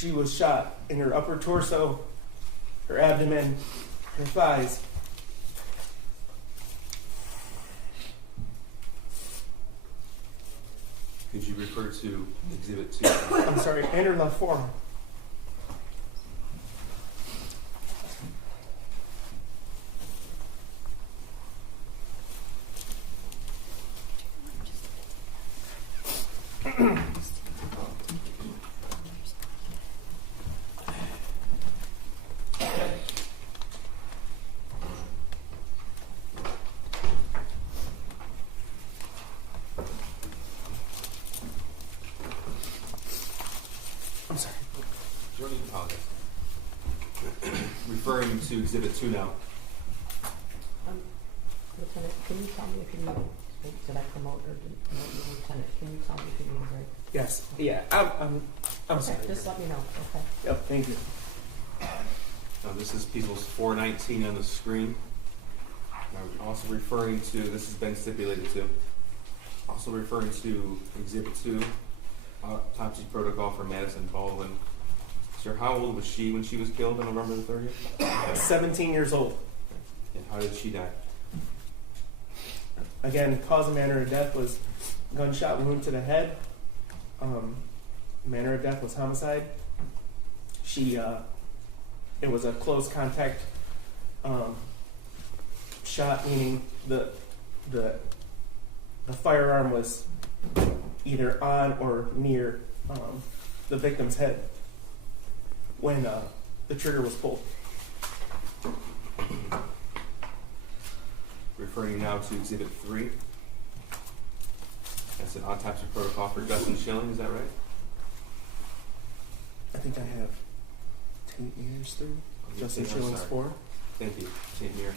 she was shot in her upper torso, her abdomen, her thighs. Could you refer to Exhibit 2? I'm sorry, and her left forearm. I'm sorry. You don't need to apologize. Referring to Exhibit 2 now. Lieutenant, can you tell me if you need, did I promote or didn't promote you, Lieutenant? Can you tell me if you need a break? Yes. Yeah. I'm Okay, sorry. just let me know, okay? Yep. Thank you. Now, this is People's 419 on the screen. Now, also referring to, this has been stipulated to, also referring to Exhibit 2, autopsy protocol for Madison Baldwin. Sir, how old was she when she was killed on November the 30th? 17 years old. And how did she die? Again, cause and manner of death was gunshot wound to the head. Manner of death was homicide. It was a close contact shot, meaning the firearm was either on or near the victim's head when the trigger was pulled. Referring now to Exhibit 3. That's an autopsy protocol for Justin Schilling, is that right? I think I have 2 years through. Justin I'm Schilling's sorry. 4. Thank you, Tamir.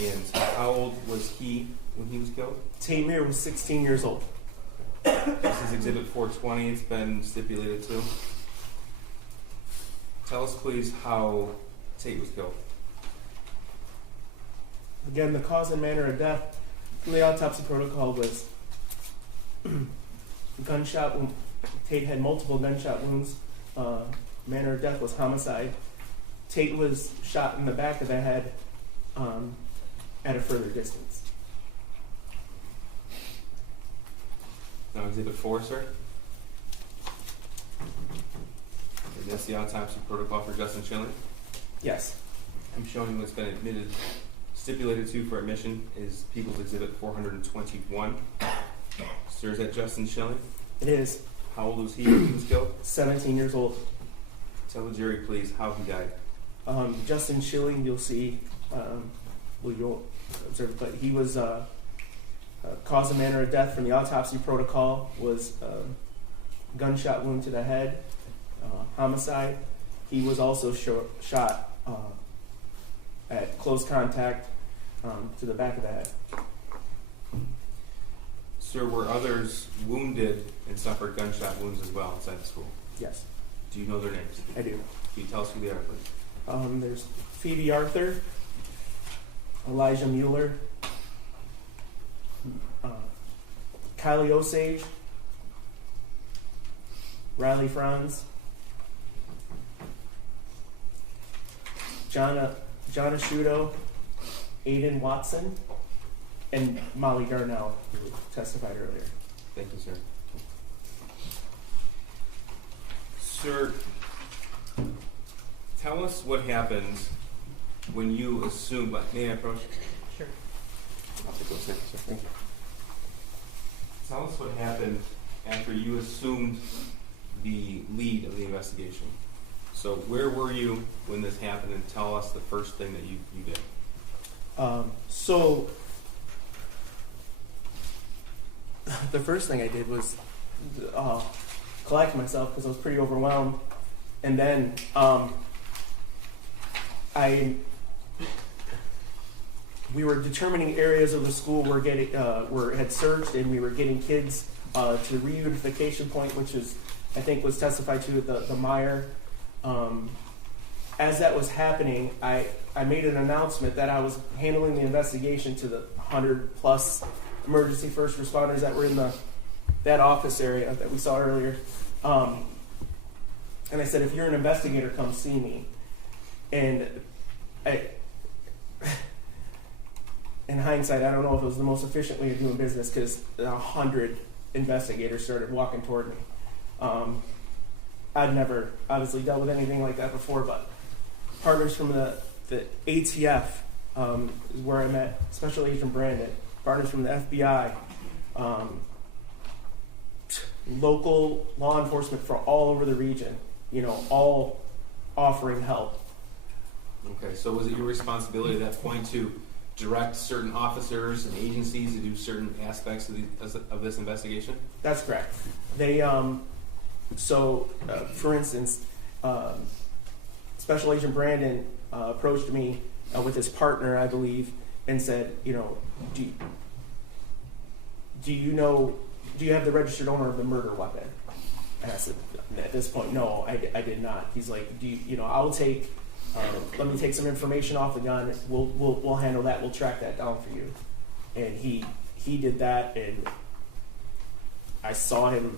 And how old was he when he was killed? Tamir was 16 years old. This is Exhibit 420. It's been stipulated to. Tell us, please, how Tate was killed. Again, the cause and manner of death from the autopsy protocol was gunshot wound. Tate had multiple gunshot wounds. Manner of death was homicide. Tate was shot in the back of the head at a further distance. Now, Exhibit 4, sir. Is this the autopsy protocol for Justin Schilling? Yes. I'm showing what's been stipulated to for admission is People's Exhibit 421. Sir, is that Justin Schilling? It is. How old was he when he was killed? 17 years old. Tell the jury, please, how he died. Justin Schilling, you'll see, you'll observe, but he was cause and manner of death from the autopsy protocol was gunshot wound to the head, homicide. He was also shot at close contact to the back of the head. Sir, were others wounded and suffered gunshot wounds as well inside the school? Yes, Do you know their names? I do. Can you tell us who they are, please? There's Phoebe Arthur, Elijah Mueller, Kylie Osage, Riley Franz, John Asciuto, Aiden Watson, and Molly Darnell, who testified earlier. Thank you, sir. Sir, tell us what happened when you assumed, may I approach? Sure. I'll take those next, sir. Thank you. Tell us what happened after you assumed the lead of the investigation. So where were you when this happened, and tell us the first thing that you did. So the first thing I did was collect myself because I was pretty overwhelmed, and then we were determining areas of the school were had searched, and we were getting kids to the reunification point, which is I think was testified to the Meyer. As that was happening, I made an announcement that I was handling the investigation to the 100+ emergency first responders that were in that office area that we saw earlier. And I said, if you're an investigator, come see me. And in hindsight, I don't know if it was the most efficient way of doing business because 100 investigators started walking toward me. I'd never obviously dealt with anything like that before, but partners from the ATF is where I met Special Agent Brandon, partners from the FBI, local law enforcement for all over the region, all offering help. Okay, so was it your responsibility at that point to direct certain officers and agencies to do certain aspects of this investigation? That's correct. They, for instance, Special Agent Brandon approached me with his partner, I believe, and said, do you have the registered owner of the murder weapon? And I said, at this point, no, I did not. He's like, I'll take, let me take some information off the gun. We'll handle that. We'll track that down for you. And he did that, and I saw him,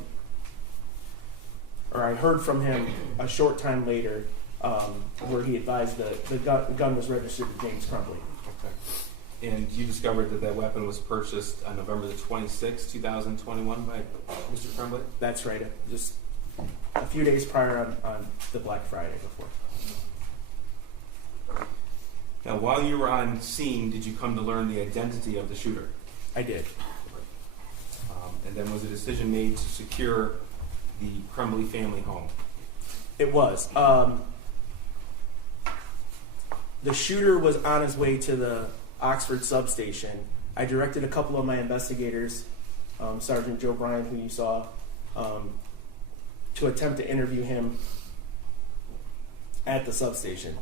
or I heard from him a short time later, where he advised the gun was registered to James Crumbley. Okay. And you discovered that weapon was purchased on November the 26th, 2021 by Mr. Crumbley? That's right. Just a few days prior on the Black Friday before. Now, while you were on scene, did you come to learn the identity of the shooter? I did. And then was a decision made to secure the Crumbley family home? It was. The shooter was on his way to the Oxford substation. I directed a couple of my investigators, Sergeant Joe Bryan, who you saw, to attempt to interview him at the substation.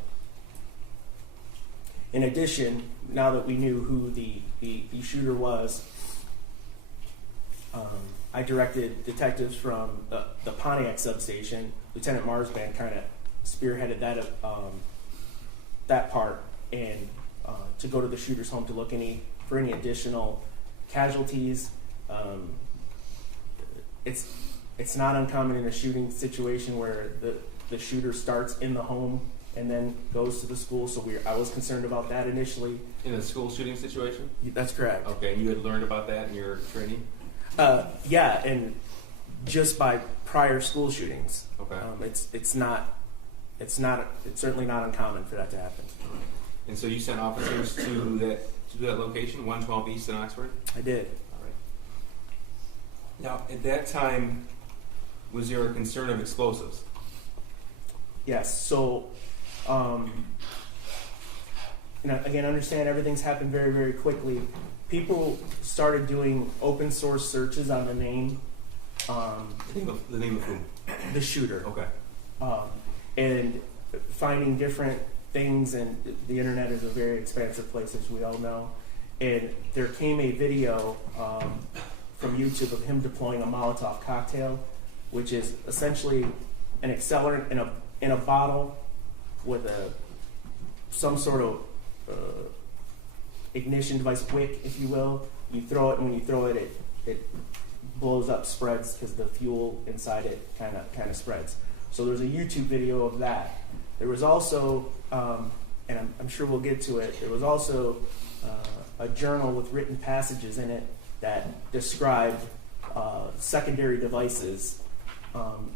In addition, now that we knew who the shooter was, I directed detectives from the Pontiac substation. Lieutenant Marsban kind of spearheaded that part, and to go to the shooter's home to look for any additional casualties. It's not uncommon in a shooting situation where the shooter starts in the home and then goes to the school. So I was concerned about that initially. In a school shooting situation? That's correct. Okay, and you had learned about that in your training? Yeah, and just by prior school shootings. Okay. It's certainly not uncommon for that to happen. And so you sent officers to that location, 112 East in Oxford? I did. All right. Now, at that time, was there a concern of explosives? Yes. So, again, understand everything's happened very, very quickly. People started doing open source searches on the name. The name of whom? The shooter. Okay. And finding different things, and the internet is a very expansive place, as we all know. And there came a video from YouTube of him deploying a Molotov cocktail, which is essentially an accelerant in a bottle with some sort of ignition device, wick, if you will. You throw it, and when you throw it, it blows up, spreads, because the fuel inside it kind of spreads. So there's a YouTube video of that. There was also, and I'm sure we'll get to it, there was also a journal with written passages in it that described secondary devices,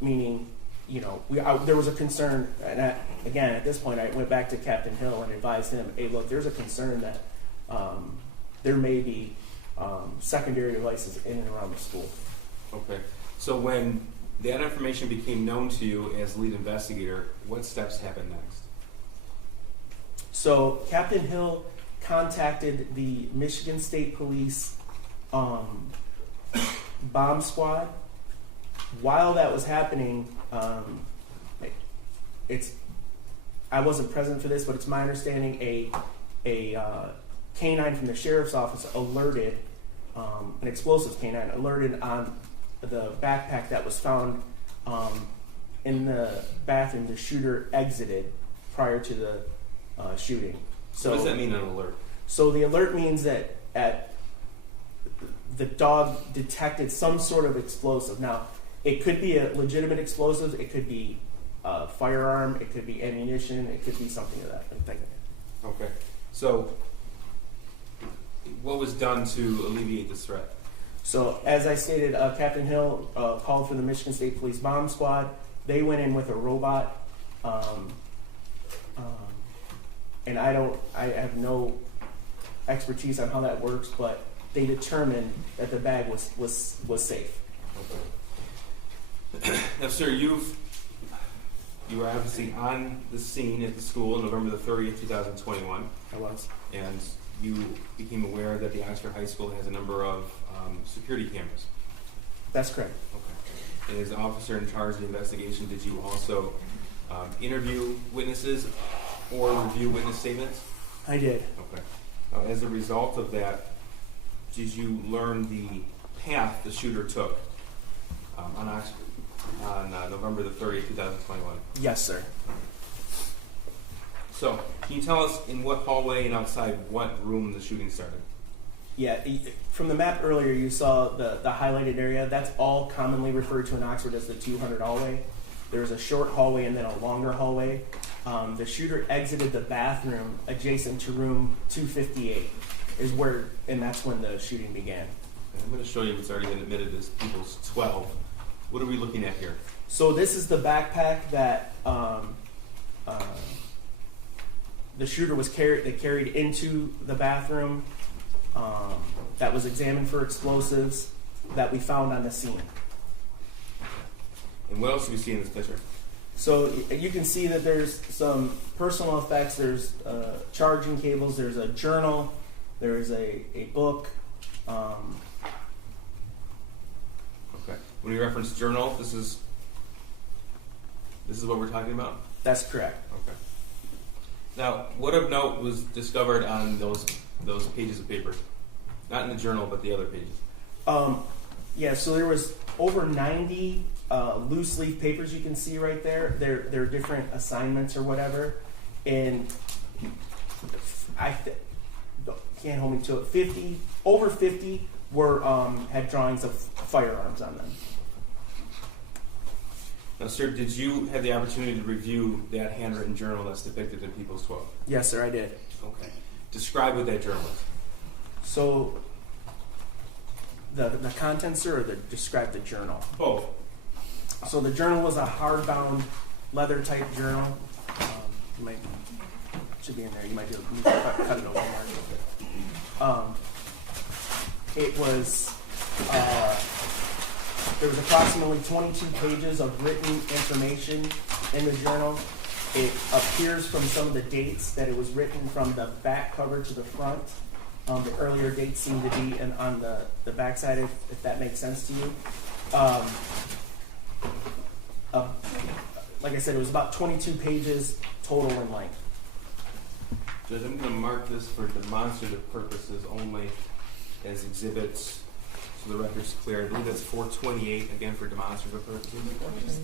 meaning, there was a concern, and again, at this point, I went back to Captain Hill and advised him, hey, look, there's a concern that there may be secondary devices in and around the school. Okay. So when that information became known to you as lead investigator, what steps happened next? So Captain Hill contacted the Michigan State Police bomb squad. While that was happening, I wasn't present for this, but it's my understanding a canine from the sheriff's office alerted, an explosives canine alerted on the backpack that was found in the bathroom the shooter exited prior to the shooting. So what does that mean, an alert? So the alert means that the dog detected some sort of explosive. Now, it could be a legitimate explosive. It could be a firearm, it could be ammunition, it could be something of that. Okay. So, what was done to alleviate this threat? So, as I stated, Captain Hill called for the Michigan State Police Bomb Squad. They went in with a robot, and I have no expertise on how that works, but they determined that the bag was safe. Okay. Now, sir, you were obviously on the scene at the school on November the 30th, 2021. I was. And you became aware that the Oxford High School has a number of security cameras. That's correct. Okay. And as the officer in charge of the investigation, did you also interview witnesses or review witness statements? I did. Okay. As a result of that, did you learn the path the shooter took on Oxford on November the 30th, 2021? Yes, sir. So, can you tell us in what hallway and outside what room the shooting started? Yeah, from the map earlier, you saw the highlighted area. That's all commonly referred to in Oxford as the 200 hallway. There's a short hallway and then a longer hallway. The shooter exited the bathroom adjacent to room 258, and that's when the shooting began. I'm going to show you what's already been admitted as People's 12. What are we looking at here? So this is the backpack that the shooter was carried into the bathroom. That was examined for explosives that we found on the scene. And what else do we see in this picture? So you can see that there's some personal effects. There's charging cables. There's a journal. There's a book. Okay. When you reference journal, this is what we're talking about? That's correct. Okay. Now, what of note was discovered on those pages of paper? Not in the journal, but the other pages. Yeah, so there was over 90 loose leaf papers you can see right there. They're different assignments or whatever. And can't hold me to it. Over 50 had drawings of firearms on them. Now, sir, did you have the opportunity to review that handwritten journal that's depicted in People's 12? Yes, sir, I did. Okay. Describe what that journal is. So the contents, sir, or describe the journal? Both. So the journal was a hardbound leather type journal. Should be in there. You might need to cut it open more. It was there was approximately 22 pages of written information in the journal. It appears from some of the dates that it was written from the back cover to the front. The earlier dates seem to be on the back side, if that makes sense to you. Like I said, it was about 22 pages total in length. Judge, I'm going to mark this for demonstrative purposes only as exhibits so the record's clear. I believe that's 428, again, for demonstrative purposes.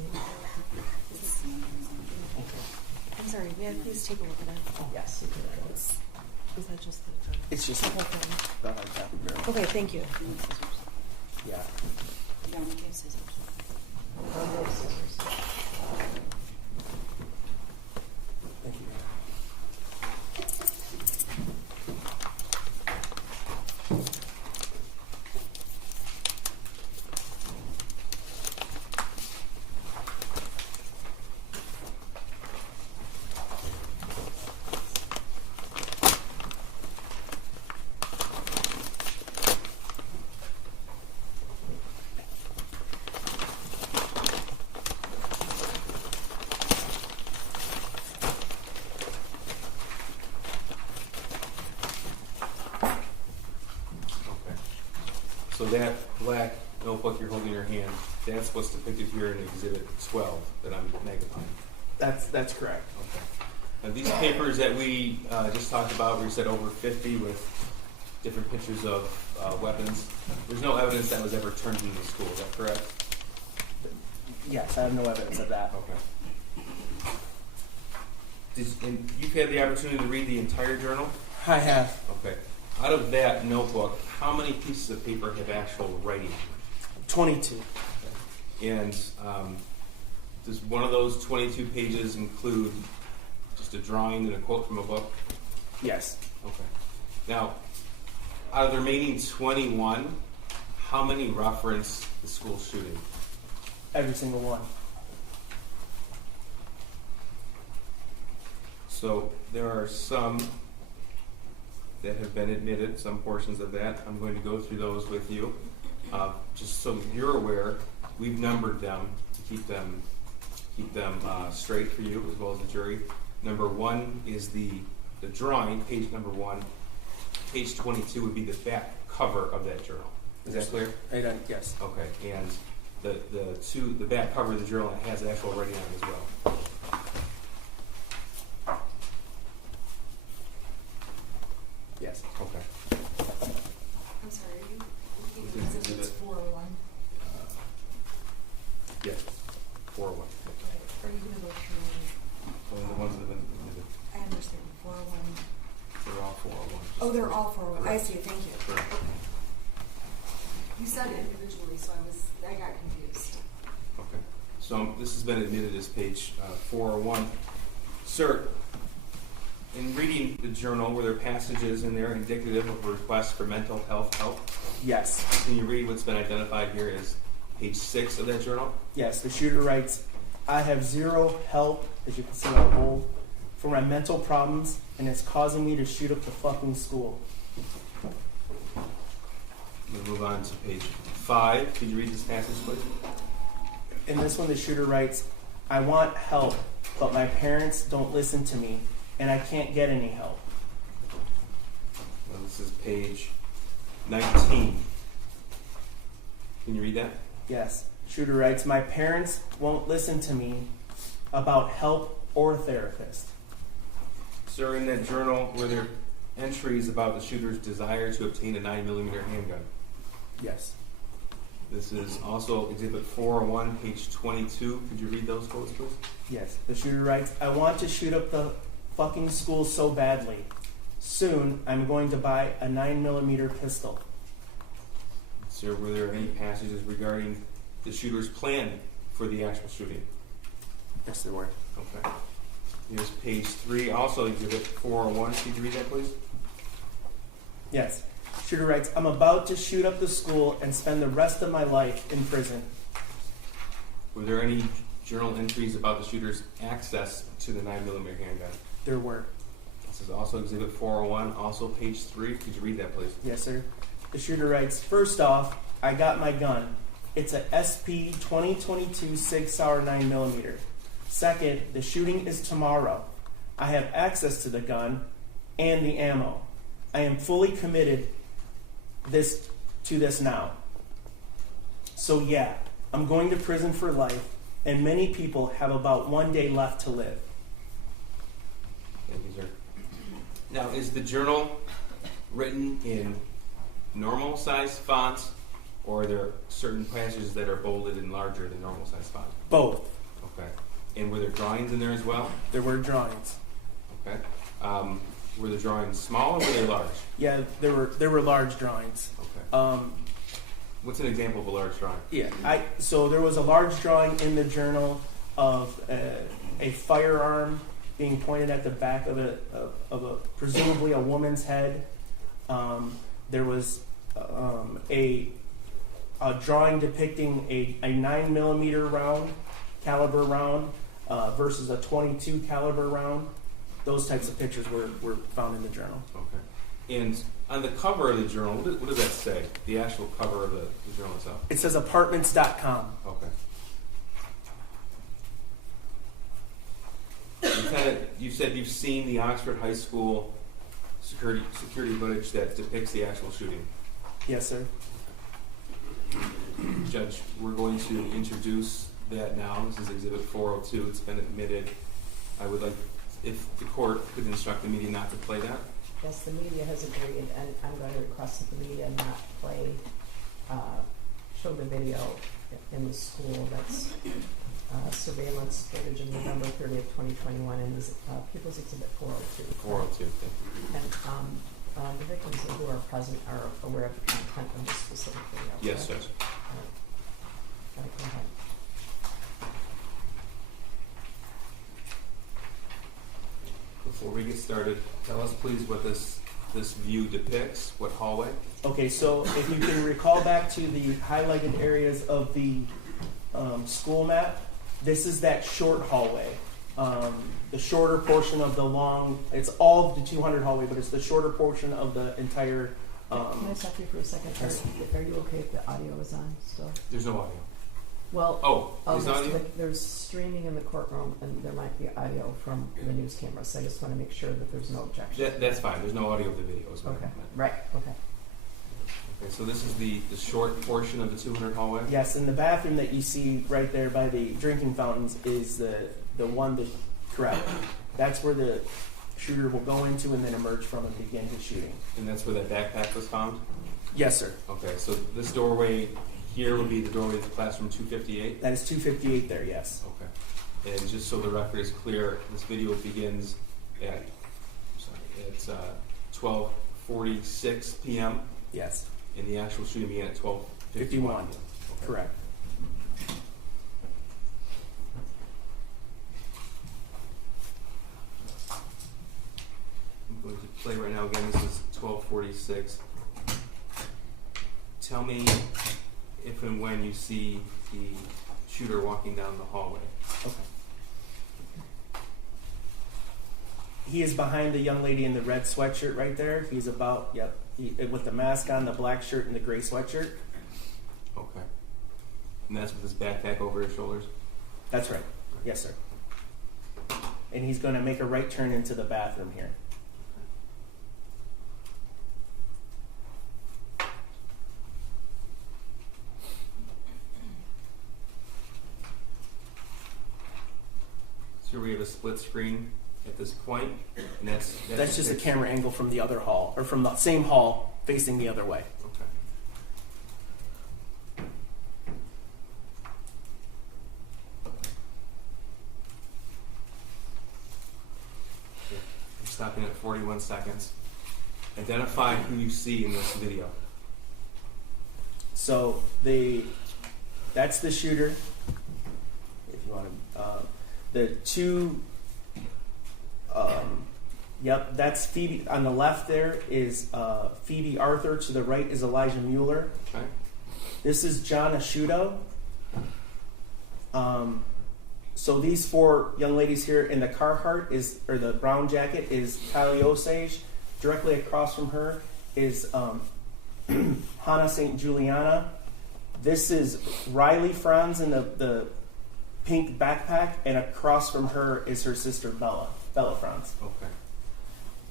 I'm sorry, may I please take a look at it? Yes. Is that just the It's just whole thing? the hard copy journal. Okay, thank you. Yeah. Thank you. So that black notebook you're holding in your hand, that's what's depicted here in Exhibit 12 that I'm magnifying. That's correct. Okay. Now these papers that we just talked about, where you said over 50 with different pictures of weapons, there's no evidence that was ever turned into the school, is that correct? Yes, I have no evidence of that. Okay. And you've had the opportunity to read the entire journal? I have. Okay. Out of that notebook, how many pieces of paper have actual writing? 22. And Does one of those 22 pages include just a drawing and a quote from a book? Yes. Okay. Now, out of the remaining 21, how many reference the school shooting? Every single one. So there are some that have been admitted, some portions of that. I'm going to go through those with you. Just so you're aware, we've numbered them to keep them straight for you as well as the jury. Number 1 is the drawing, page number 1. Page 22 would be the back cover of that journal. Is that clear? Yes. Okay, and the back cover of the journal has actual writing on it as well. Yes. Okay. I'm sorry, are you looking at this? It's 401. Yes. 401. Are you gonna go through? The ones that have been admitted. I understand, 401. They're all 401. Oh, they're all 401. I Correct. see, thank you. Correct. You said individually, so I got confused. Okay. So this has been admitted as page 401. Sir, in reading the journal, were there passages in there indicative of a request for mental health help? Yes. Can you read what's been identified here as page 6 of that journal? Yes. The shooter writes, "I have zero help, as you can see on bold, for my mental problems, and it's causing me to shoot up the fucking school." We'll move on to page 5. Could you read this passage, please? In this one, the shooter writes, "I want help, but my parents don't listen to me, and I can't get any help." Well, this is page 19. Can you read that? Yes. Shooter writes, "My parents won't listen to me about help or therapist." Sir, in that journal, were there entries about the shooter's desire to obtain a 9mm handgun? Yes. This is also Exhibit 401, page 22. Could you read those quotes, please? Yes. The shooter writes, "I want to shoot up the fucking school so badly. Soon, I'm going to buy a 9mm pistol." Sir, were there any passages regarding the shooter's plan for the actual shooting? Yes, there were. Okay. Here's page 3, also Exhibit 401. Could you read that, please? Yes. Shooter writes, "I'm about to shoot up the school and spend the rest of my life in prison." Were there any journal entries about the shooter's access to the 9mm handgun? There were. This is also Exhibit 401, also page 3. Could you read that, please? Yes, sir. The shooter writes, "First off, I got my gun. It's a SP 2022 Sig Sauer 9mm. Second, the shooting is tomorrow. I have access to the gun and the ammo. I am fully committed to this now. So yeah, I'm going to prison for life, and many people have about 1 day left to live." Thank you, sir. Now, is the journal written in normal size fonts, or are there certain passages that are bolded and larger than normal size font? Both. Okay. And were there drawings in there as well? There were drawings. Okay. Were the drawings small or were they large? Yeah, there were large drawings. Okay. What's an example of a large drawing? Yeah, so there was a large drawing in the journal of a firearm being pointed at the back of a presumably a woman's head. There was a drawing depicting a 9mm caliber round versus a .22 caliber round. Those types of pictures were found in the journal. Okay. And on the cover of the journal, what does that say? The actual cover of the journal itself? It says apartments.com. Okay. You said you've seen the Oxford High School security footage that depicts the actual shooting. Yes, sir. Judge, we're going to introduce that now. This is Exhibit 402. It's been admitted. I would like, if the court could instruct the media not to play that. Yes, the media has agreed, and I'm going to request that the media not play, show the video in the school. That's surveillance footage of November 30th, 2021, and this People's Exhibit 402. 402, thank you. And the victims who are present are aware of the content of the specific video. Yes, correct? Judge. Go ahead. Before we get started, tell us please what this view depicts. What hallway? Okay, so if you can recall back to the highlighted areas of the school map, this is that short hallway. The shorter portion of the long, it's all of the 200 hallway, but it's the shorter portion of the entire. Can I stop you for a second? Are you okay if the audio is on still? There's no audio. Well, Is audio? there's streaming in the courtroom, and there might be audio from the news camera. So I just want to make sure that there's no objection. That's fine. There's no audio of the video. Is what I Okay. meant. Right. Okay. Okay, so this is the short portion of the 200 hallway? Yes, and the bathroom that you see right there by the drinking fountains is the one that, correct. That's where the shooter will go into and then emerge from and begin his shooting. And that's where that backpack was found? Yes, sir. Okay, so this doorway here would be the doorway to classroom 258? That is 258 there, yes. Okay. And just so the record is clear, this video begins at 12:46 p.m. Yes, and the actual shooting began at 12:51. 51. Okay. Correct. I'm going to play right now. Again, this is 12:46. Tell me if and when you see the shooter walking down the hallway. Okay. He is behind the young lady in the red sweatshirt right there. He's about, with the mask on, the black shirt, and the gray sweatshirt. Okay. And that's with his backpack over his shoulders? That's right. Yes, sir. And he's going to make a right turn into the bathroom here. So we have a split screen at this point, and That's just a camera angle from the other hall, or from the same hall facing the other way. Okay. I'm stopping at 41 seconds. Identify who you see in this video. So that's the shooter. If you want to, the two. That's Phoebe. On the left there is Phoebe Arthur. To the right is Elijah Mueller. Okay. This is John Asciutto. So these four young ladies here in the Carhartt or the brown jacket is Kylie Osage. Directly across from her is Hannah St. Juliana. This is Riley Franz in the pink backpack, and across from her is her sister Bella Franz. Okay.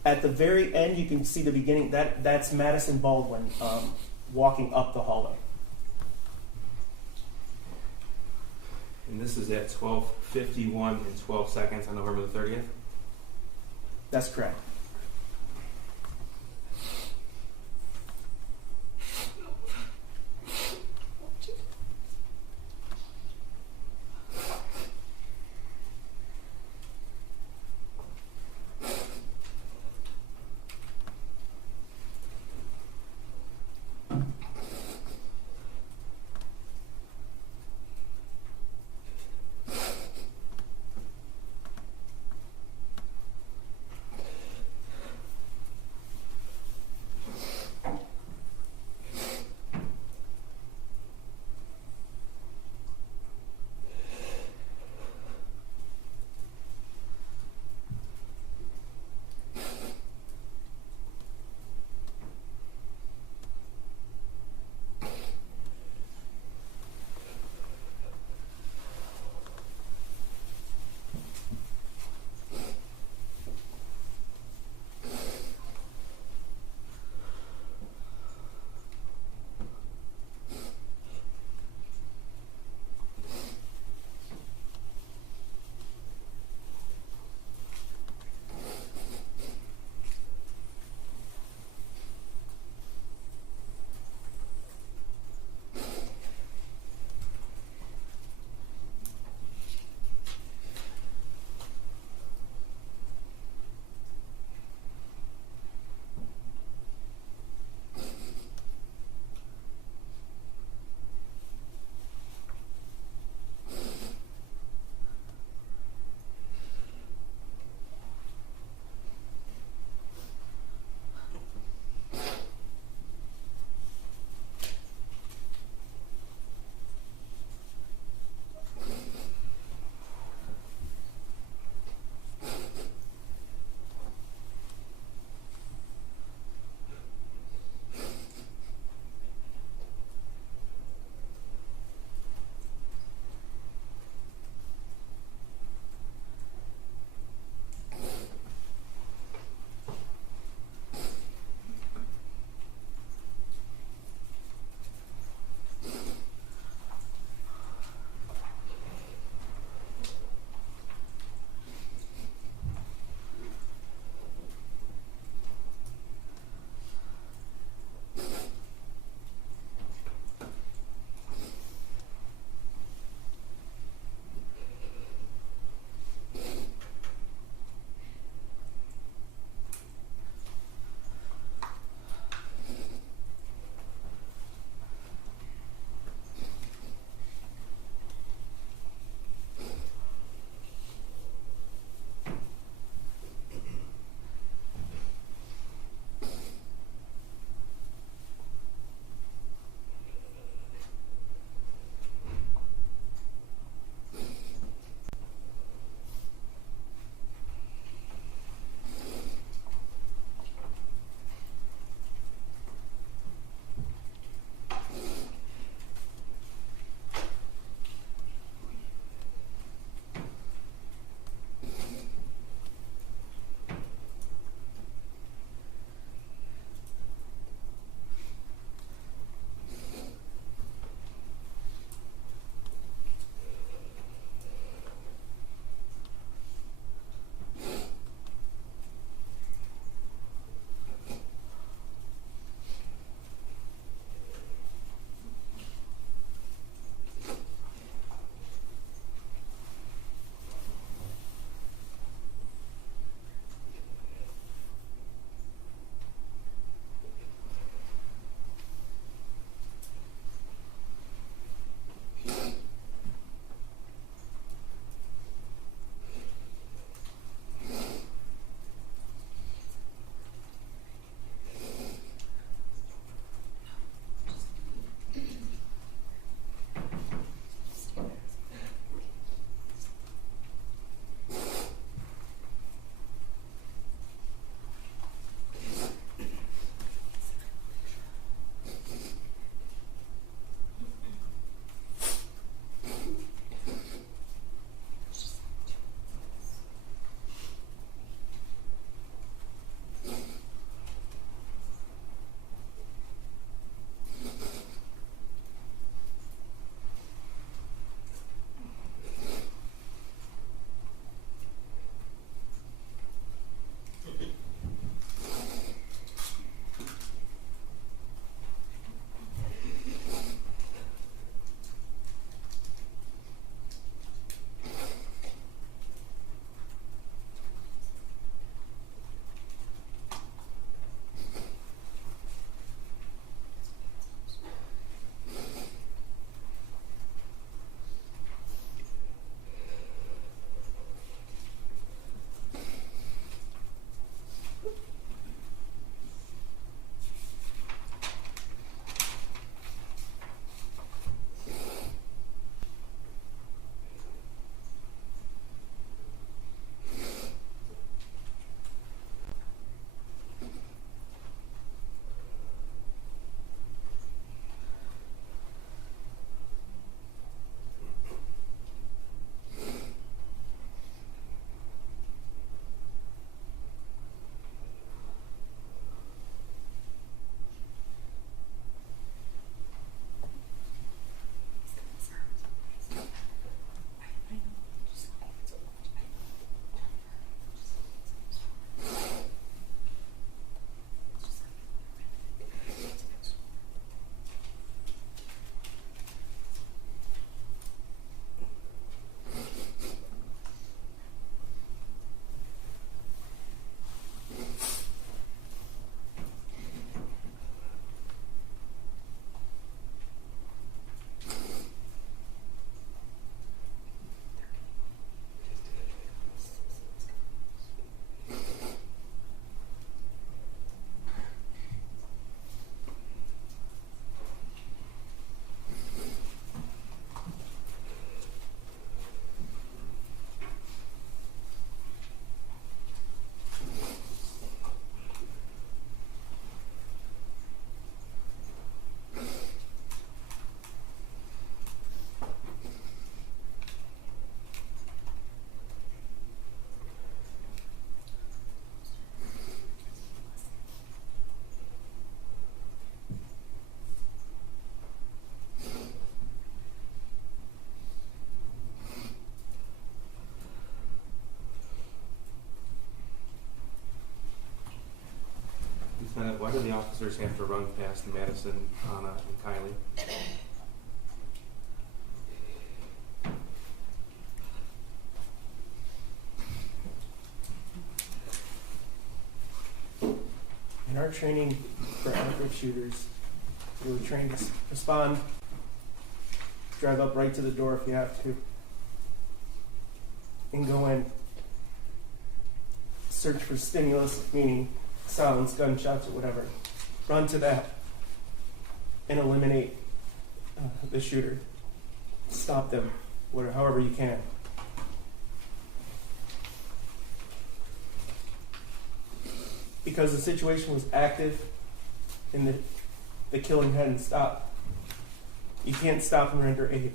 At the very end, you can see the beginning. That's Madison Baldwin walking up the hallway. And this is at 12:51 and 12 seconds on November the 30th? That's correct. Lieutenant, why do the officers have to run past Madison, Anna, and Kylie? In our training for active shooters, we were trained to respond, drive up right to the door if you have to, and go in, search for stimulus, meaning sounds, gunshots, or whatever. Run to that and eliminate the shooter. Stop them, whatever, however you can. Because the situation was active and the killing hadn't stopped, you can't stop and render aid.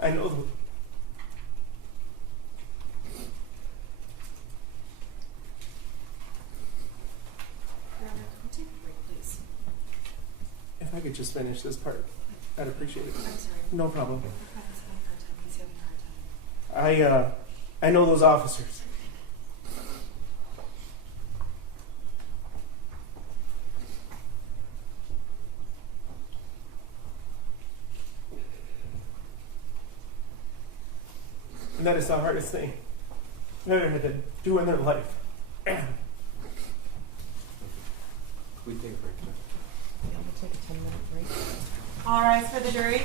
I know We'll take a break, please. if I could just finish this part, I'd appreciate it. I'm sorry. No problem. We're having a hard time. He's having a hard time. I know those officers. And that is the hardest thing they've ever had to do in their life. Can we take a break, Jeff? Yeah, we'll take a 10-minute break. All rise for the jury.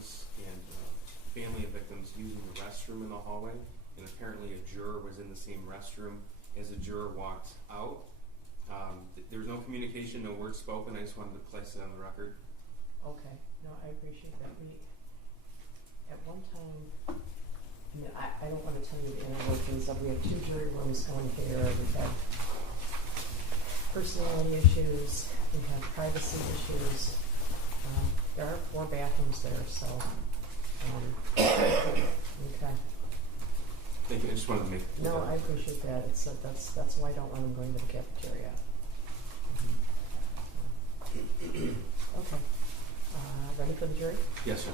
victims and family of victims using the restroom in the hallway, and apparently a juror was in the same restroom as a juror walked out. There was no communication, no words spoken. I just wanted to place it on the record. Okay, no, I appreciate that. We, at one time, I mean, I don't want to tell you the inner workings of, we have 2 jury rooms going here, we've had personality issues, we have privacy issues. There are 4 bathrooms there, so, okay. Thank you. I just wanted to make. No, I appreciate that. It's that's why I don't want them going to the cafeteria. Okay. Ready for the jury? Yes, sir.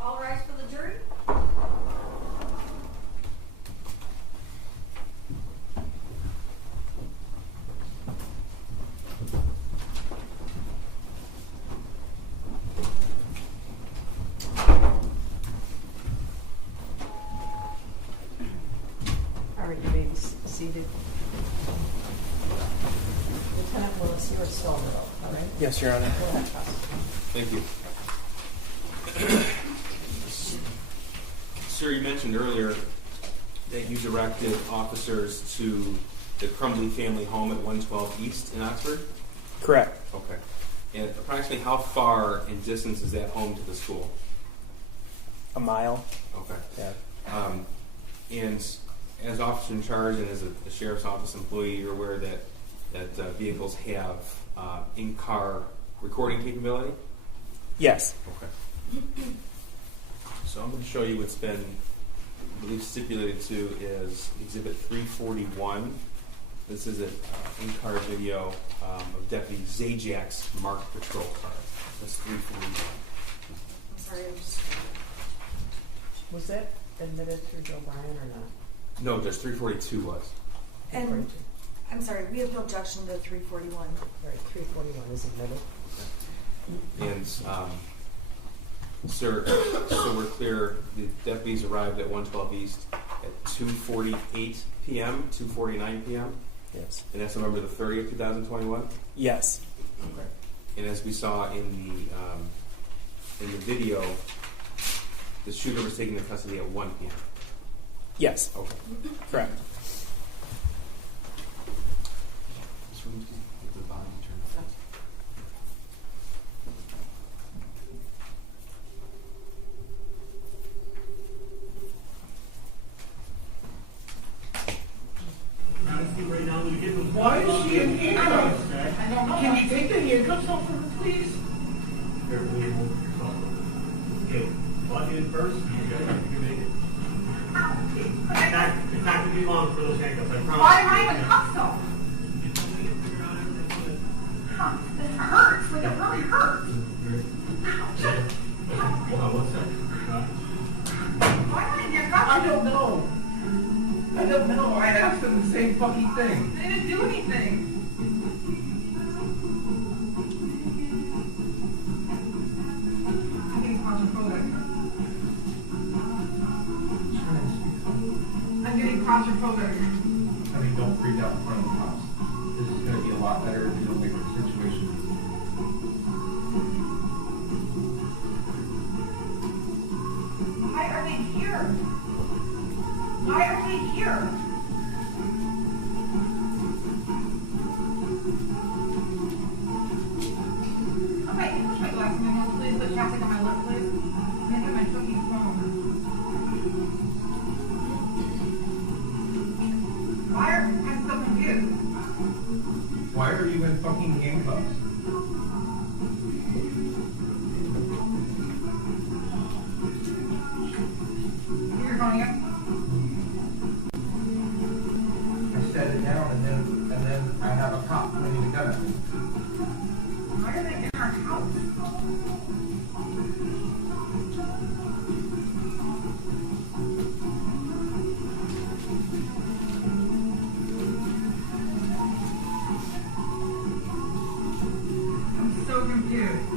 All rise for the jury. All right, you may be seated. Lieutenant Willis, you are still middle, all right? Yes, Your Honor. Go ahead, Costa. Thank you. Sir, you mentioned earlier that you directed officers to the Crumbley family home at 112 East in Oxford? Correct. Okay. And approximately how far in distance is that home to the school? A mile. Okay. Yeah. And as officer in charge and as a sheriff's office employee, you're aware that vehicles have in-car recording capability? Yes. Okay. So I'm going to show you what's been, I believe, stipulated to is Exhibit 341. This is an in-car video of Deputy Zajak's marked patrol car. That's 341. I'm sorry, I'm just. Was that admitted through Joe Bryan or not? No, just 342 was. And 342. I'm sorry, we have no objection to 341. Right, 341 is admitted. And, sir, so we're clear, the deputies arrived at 112 East at 2:48 p.m., 2:49 p.m., Yes. and that's November the 30th, 2021? Yes. Okay. And as we saw in the video, the shooter was taken into custody at 1 p.m. Yes. Okay. Correct. This room, get the body turned. Right now, we get those. Why is she in handcuffs? I don't know. Can you take the handcuffs off of her, please? Here, we'll move yourself. Okay, plug in first. You guys have to make it. It's not gonna be long for those handcuffs, I promise. Why am I in cuffs though? This hurts, like it really hurts. Hold on one second. Why am I in handcuffs? I don't know. I asked them the same fucking thing. They didn't do anything. I'm getting claustrophobic. I'm getting claustrophobic. I mean, don't freak out in front of the cops. This is going to be a lot better if you don't make the situation. Why are they here? Why are they here? Okay, can you push my glass in my nose, please? Put chapstick on my lip, please. I'm gonna get my fucking phone. Why are I'm so confused? Why are you in fucking handcuffs? You're going up. I set it down and pointing a gun at me. Why are they in our house? I'm so confused.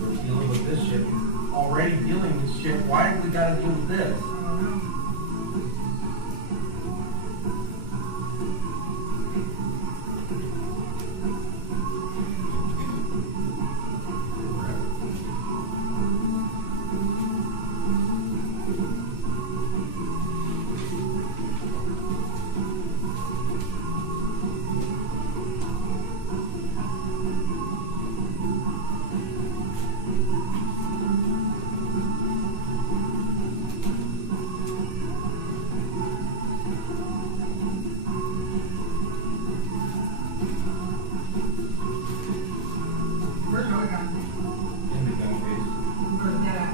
We're dealing with this shit. We're already dealing with shit. Why have we got to deal with this? Where's your gun? In the gun case. Where's that at?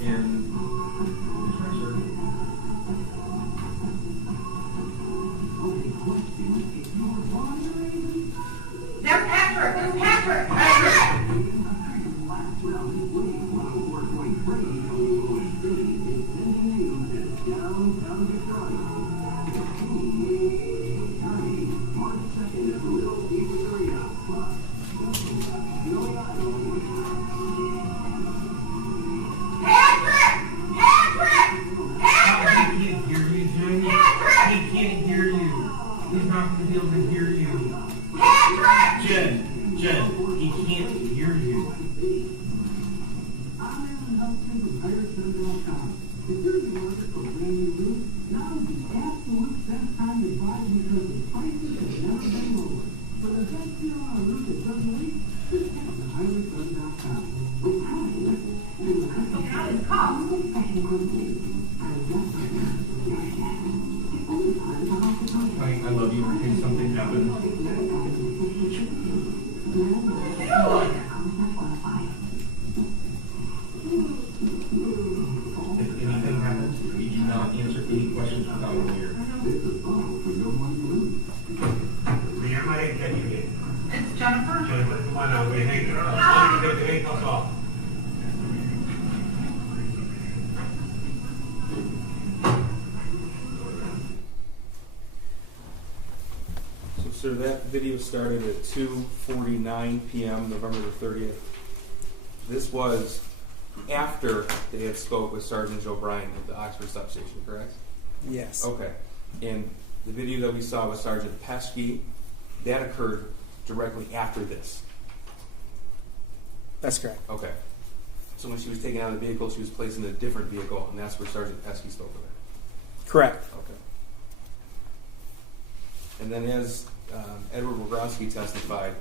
And it's right, sir. That's Patrick! That's Patrick! Patrick! Patrick! Patrick! Patrick! He can't hear you, Jim. Patrick! He can't hear you. He's not going to be able to hear you. Patrick! Jen, he can't hear you. Looking out his cup. I love you in case something happens. If anything happens, we do not answer any questions without a lawyer. Leanne, I didn't catch you yet. It's Jennifer. Jennifer, come on now, we hang, get the handcuffs off. So, sir, that video started at 2:49 p.m. November the 30th. This was after they had spoke with Sergeant Joe Bryan at the Oxford substation, correct? Yes. Okay. And the video that we saw with Sergeant Pesky, that occurred directly after this. That's correct. Okay. So when she was taken out of the vehicle, she was placed in a different vehicle, and that's where Sergeant Pesky spoke with her. Correct. Okay. And then as Edward Wogrowski testified,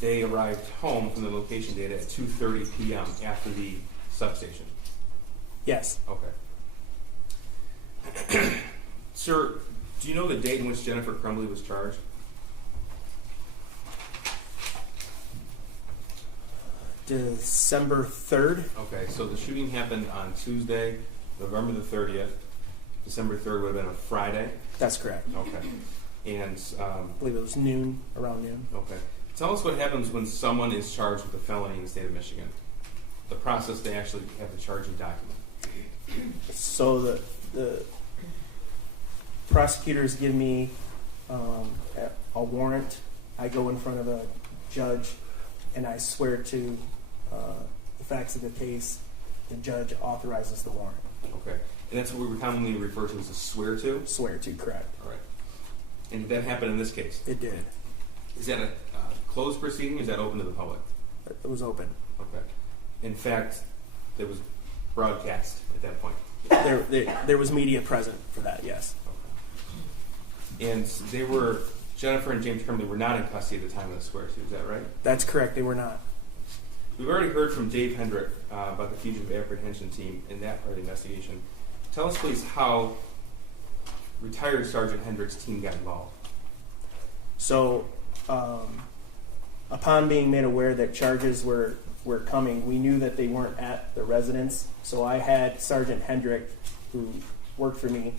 they arrived home from the location data at 2:30 p.m. after the substation. Yes. Okay. Sir, do you know the date in which Jennifer Crumbley was charged? December 3rd. Okay, so the shooting happened on Tuesday, November the 30th. December 3rd would have been a Friday. That's correct. Okay. And, I believe it was noon, around noon. okay. Tell us what happens when someone is charged with a felony in the state of Michigan. The process to actually have the charging document. So the prosecutors give me a warrant. I go in front of a judge and I swear to the facts of the case. The judge authorizes the warrant. Okay. And that's what we commonly refer to as a swear to? Swear to, correct. All right. And did that happen in this case? It did. Is that a closed proceeding or is that open to the public? It was open. Okay. In fact, there was broadcast at that point. There was media present for that, yes. And Jennifer and James Crumbley were not in custody at the time of the swear to, is that right? That's correct, they were not. We've already heard from Dave Hendrick about the fugitive apprehension team in that part of the investigation. Tell us, please, how retired Sergeant Hendrick's team got involved. So, upon being made aware that charges were coming, we knew that they weren't at the residence. So I had Sergeant Hendrick, who worked for me,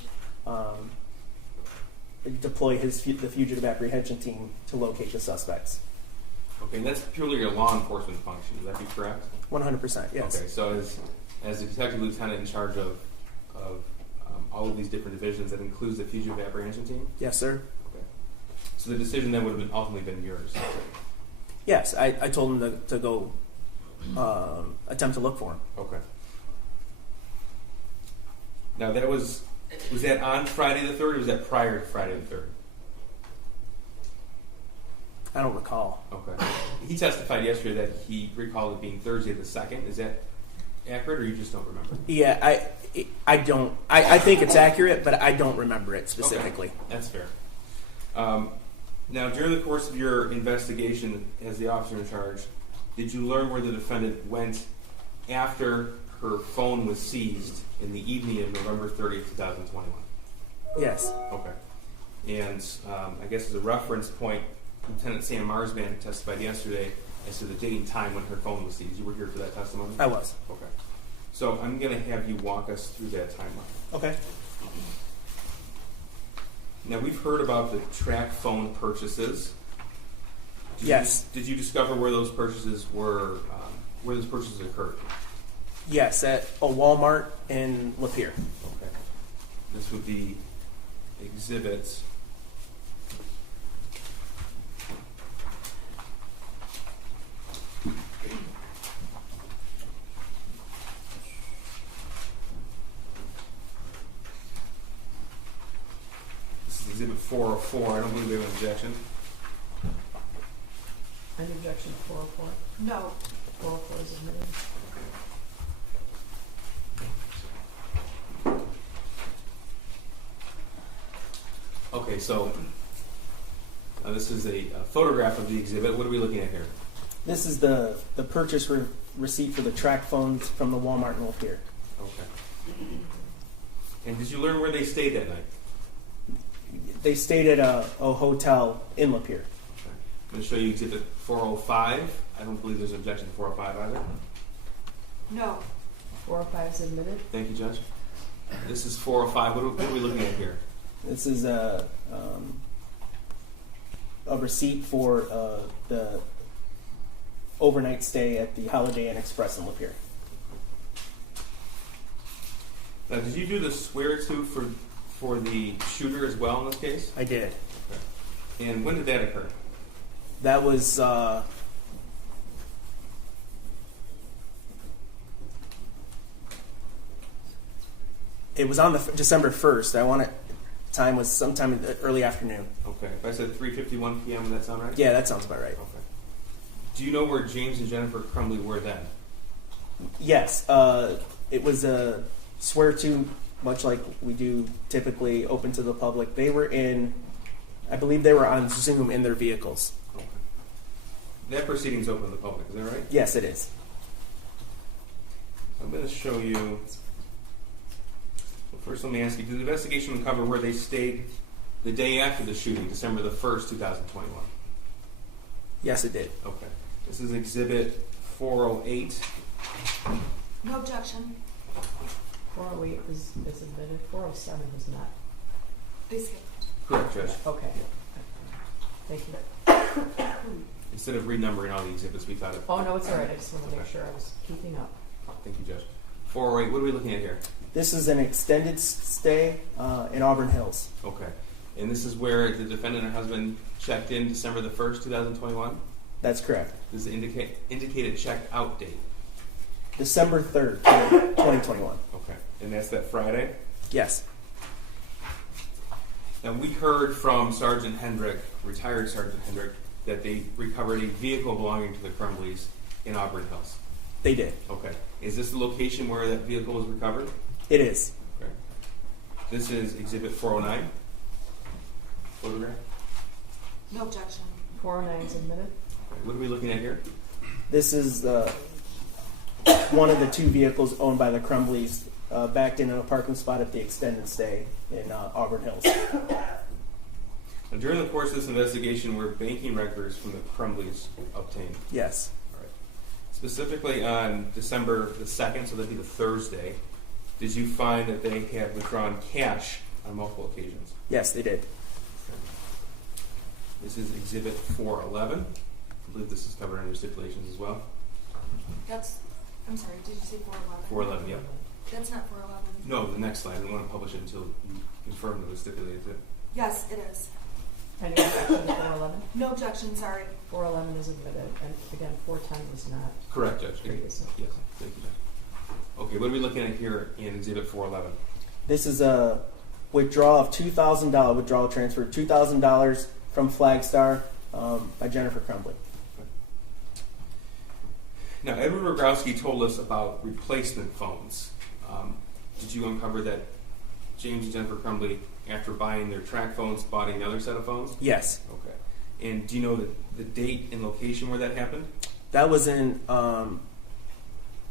deploy the fugitive apprehension team to locate the suspects. Okay, and that's purely a law enforcement function. Would that be correct? 100%, yes. Okay, so as a detective lieutenant in charge of all of these different divisions, that includes the fugitive apprehension team? Yes, sir. Okay. So the decision then would have ultimately been yours? Yes, I told him to go attempt to look for him. Okay. Now was that on Friday the 3rd, or was that prior to Friday the 3rd? I don't recall. Okay. He testified yesterday that he recalled it being Thursday the 2nd. Is that accurate, or you just don't remember? Yeah, I don't. I think it's accurate, but I don't remember it specifically. Okay. That's fair. Now, during the course of your investigation as the officer in charge, did you learn where the defendant went after her phone was seized in the evening of November 30th, 2021? Yes. Okay. And I guess as a reference point, Lieutenant Sam Marsman testified yesterday as to the date and time when her phone was seized. You were here for that testimony? I was. Okay. So I'm going to have you walk us through that timeline. Okay. Now, we've heard about the track phone purchases. Yes. Did you discover where those purchases were, where those purchases occurred? Yes, at a Walmart in Lapeer. Okay. This would be exhibit. This is exhibit 404. I don't believe we have an objection. An objection to 404? No. 404 is admitted. Okay, so this is a photograph of the exhibit. What are we looking at here? This is the purchase receipt for the track phones from the Walmart in Lapeer. Okay. And did you learn where they stayed that night? They stayed at a hotel in Lapeer. Okay. I'm going to show you exhibit 405. I don't believe there's an objection to 405 either. No. 405 is admitted. Thank you, Judge. This is 405. What are we looking at here? This is a receipt for the overnight stay at the Holiday Inn Express in Lapeer. Now, did you do the swear-to for the shooter as well in this case? I did. Okay. And when did that occur? That was it was on the December 1st. I want it. Time was sometime in the early afternoon. Okay. If I said 3:51 p.m., would that sound right? Yeah, that sounds about right. Okay. Do you know where James and Jennifer Crumbley were then? Yes, it was a swear-to, much like we do typically, open to the public. They were I believe they were on Zoom in their vehicles. Okay. That proceeding's open to the public, is that right? Yes, it is. I'm going to show you. Well, first, let me ask you: did the investigation uncover where they stayed the day after the shooting, December the 1st, 2021? Yes, it did. Okay. This is exhibit 408. No objection. 408 is admitted. 407 was not. They skipped. Correct, Judge. Okay. Thank you. Instead of renumbering all the exhibits, we thought it. Oh, no, it's all right. I just want to make sure I was keeping up. Thank you, Judge. 408. What are we looking at here? This is an extended stay in Auburn Hills. Okay. And this is where the defendant and her husband checked in December the 1st, 2021? That's correct. This is indicated checked out date. December 3rd, 2021. Okay. And that's that Friday? Yes. Now, we heard from Sergeant Hendrick, retired Sergeant Hendrick, that they recovered a vehicle belonging to the Crumbleys in Auburn Hills. They did. Okay. Is this the location where that vehicle was recovered? It is. Okay. This is Exhibit 409. Photograph. No objection. 409 is admitted. Okay. What are we looking at here? This is one of the two vehicles owned by the Crumbleys, backed in a parking spot at the extended stay in Auburn Hills. Now, during the course of this investigation, were banking records from the Crumbleys obtained? Yes. All right. Specifically on December the 2nd, so that'd be the Thursday, did you find that they had withdrawn cash on multiple occasions? Yes, they did. This is Exhibit 411. I believe this is covered under stipulations as well. I'm sorry, did you say 411? 411, yep. That's not 411. No, the next slide. I didn't want to publish it until you confirmed it was stipulated to. Yes, it is. Any objection to 411? No objection, sorry. 411 is admitted, and again, 410 was not Correct, Judge. previously. Yes, thank you, Judge. Okay, what are we looking at here in Exhibit 411? This is a withdrawal of $2,000 withdrawal transfer, $2,000 from Flagstar by Jennifer Crumbley. Now, Edward Rogowski told us about replacement phones. Did you uncover that James and Jennifer Crumbley, after buying their track phones, bought another set of phones? Yes. Okay. And do you know the date and location where that happened? That was in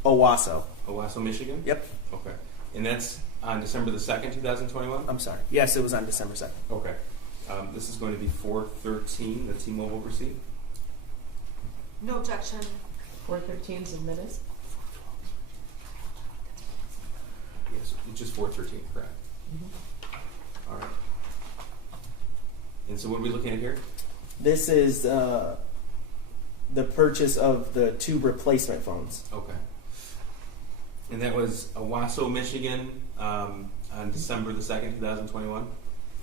Owasso. Owasso, Michigan? Yep. Okay. And that's on December the 2nd, 2021? I'm sorry. Yes, it was on December 2nd. Okay. This is going to be 413, the T-Mobile receipt. No objection. 413 is admitted. Yes, it's just 413, correct. All right. And so what are we looking at here? This is the purchase of the two replacement phones. Okay. And that was Owasso, Michigan, on December the 2nd, 2021?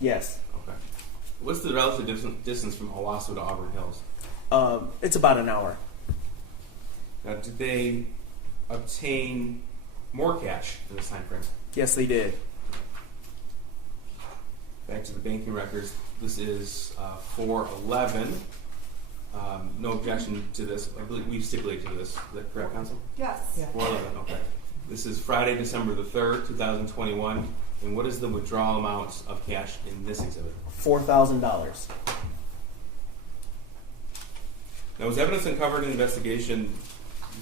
Yes. Okay. What's the relative distance from Owasso to Auburn Hills? It's about an hour. Now, did they obtain more cash in this time frame? Yes, they did. Back to the banking records. This is 411. No objection to this. I believe we've stipulated to this. Is that correct, Counsel? Yes. Yeah. 411, okay. This is Friday, December the 3rd, 2021. And what is the withdrawal amount of cash in this exhibit? $4,000. Now, was evidence uncovered in the investigation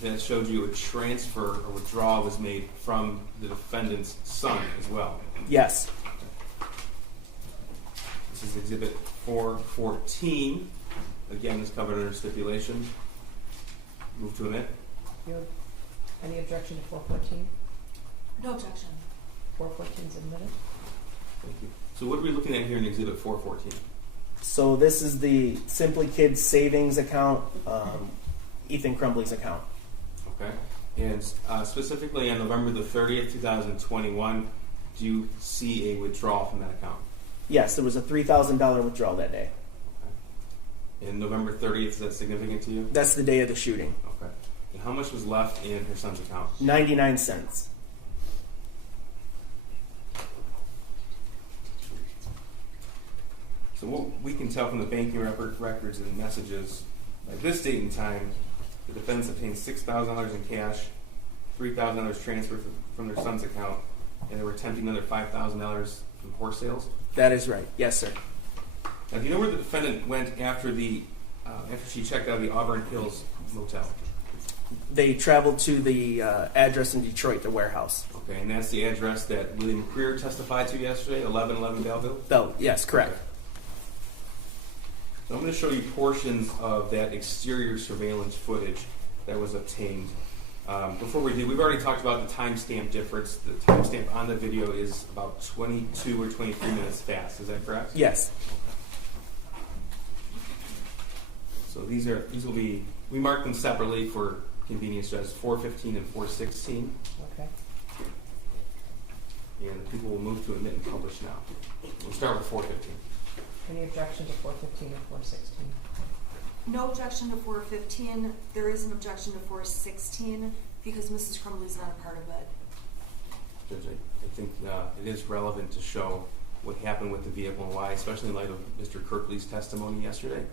that showed you a transfer or withdrawal was made from the defendant's son as well? Yes. This is Exhibit 414. Again, is covered under stipulation. Move to omit. Any objection to 414? No objection. 414 is admitted. Thank you. So what are we looking at here in Exhibit 414? So this is the Simply Kids savings account, Ethan Crumbley's account. Okay. And specifically on November the 30th, 2021, do you see a withdrawal from that account? Yes, there was a $3,000 withdrawal that day. Okay. And November 30th, is that significant to you? That's the day of the shooting. Okay. And how much was left in her son's account? 99 cents. So what we can tell from the banking records and messages, at this date and time, the defendants obtained $6,000 in cash, $3,000 transferred from their son's account, and they were attempting another $5,000 from horse sales. That is right. Yes, sir. Now, do you know where the defendant went after she checked out of the Auburn Hills motel? They traveled to the address in Detroit, the warehouse. Okay, and that's the address that William Creer testified to yesterday, 1111 Belleville? Oh, yes, correct. So I'm going to show you portions of that exterior surveillance footage that was obtained. Before we do, we've already talked about the timestamp difference. The timestamp on the video is about 22 or 23 minutes fast. Is that correct? Yes. So these will be, we marked them separately for convenience as 415 and 416. Okay. And people will move to admit and publish now. We'll start with 415. Any objection to 415 or 416? No objection to 415. There is an objection to 416 because Mrs. Crumbley is not a part of it. Judge, I think it is relevant to show what happened with the vehicle and why, especially in light of Mr. Kirkley's testimony yesterday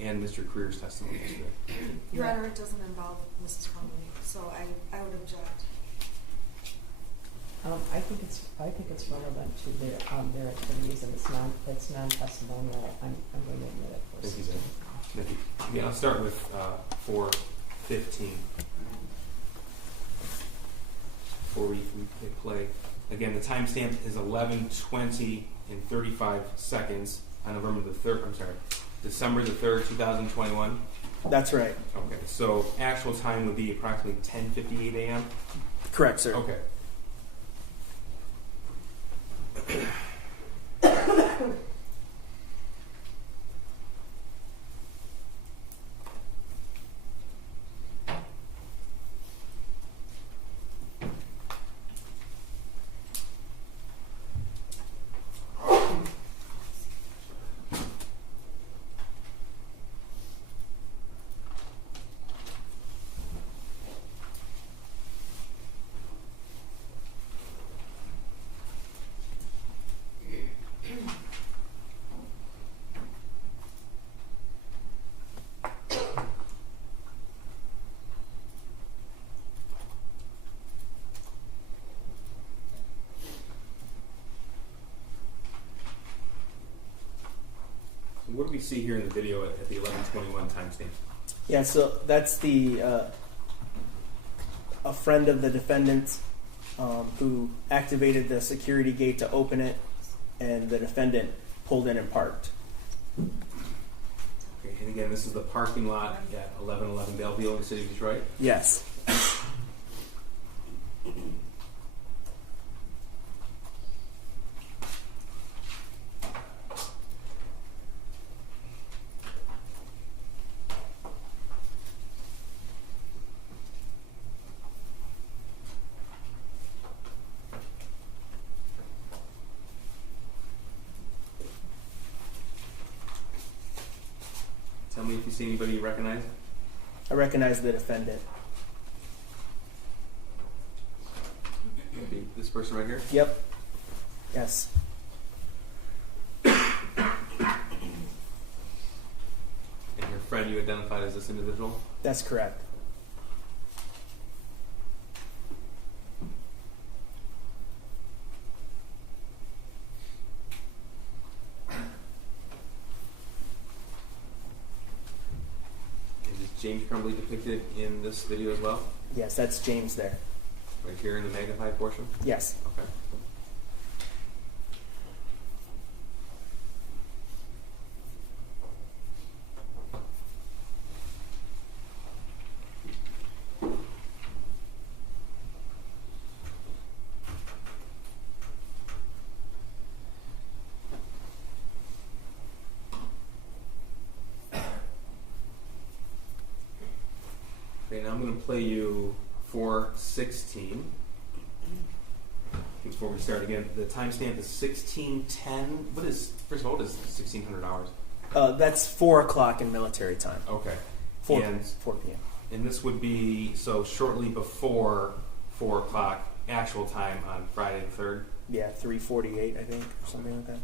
and Mr. Creer's testimony yesterday. Your Honor, it doesn't involve Mrs. Crumbley. So I would object. I think it's relevant to their activities, and it's non-testimonial. I'm going to admit it for Thank you, 16. Thank you. Yeah, I'll start with 4:15. Before we hit play. Again, the timestamp is 11:20 and 35 seconds on November the 3rd. I'm sorry, December the 3rd, 2021. That's right. Okay, so actual time would be approximately 10:58 a.m. Correct, sir. Okay. What do we see here in the video at the 11:21 timestamp? Yeah, so that's the a friend of the defendant's who activated the security gate to open it, and the defendant pulled in and parked. Okay, and again, this is the parking lot at 1111 Belleville in the city of Detroit. Yes. Tell me if you see anybody you recognize. I recognize the defendant. Maybe this person right here. Yep. Yes. And your friend you identified as this individual. That's correct. Is James Crumbley depicted in this video as well? Yes, that's James there. Right here in the magnified portion? Yes. Okay. Okay, now I'm going to play you 4:16. Before we start again, the timestamp is 16:10. First of all, what is 1600 hours? That's 4 o'clock in military time. Okay. 4 And, 4 p.m. and this would be, so shortly before 4 o'clock actual time on Friday the 3rd. Yeah, 3:48, I think, or something like that.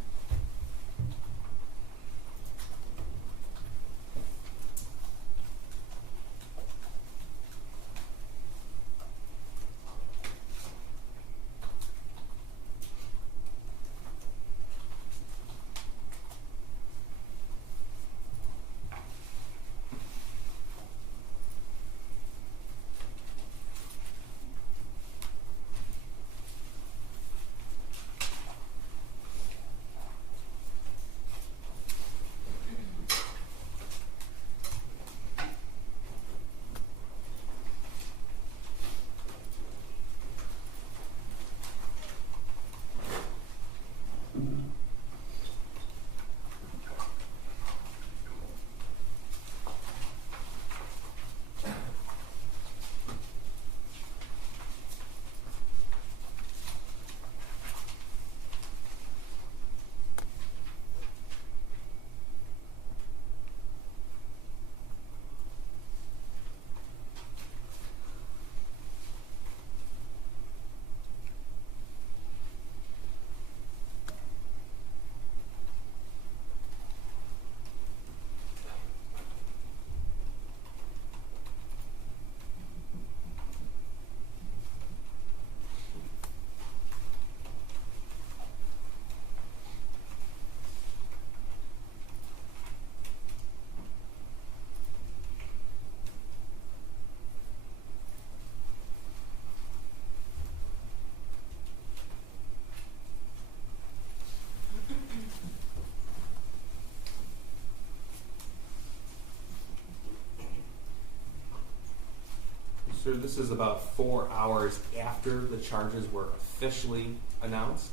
Sir, this is about 4 hours after the charges were officially announced?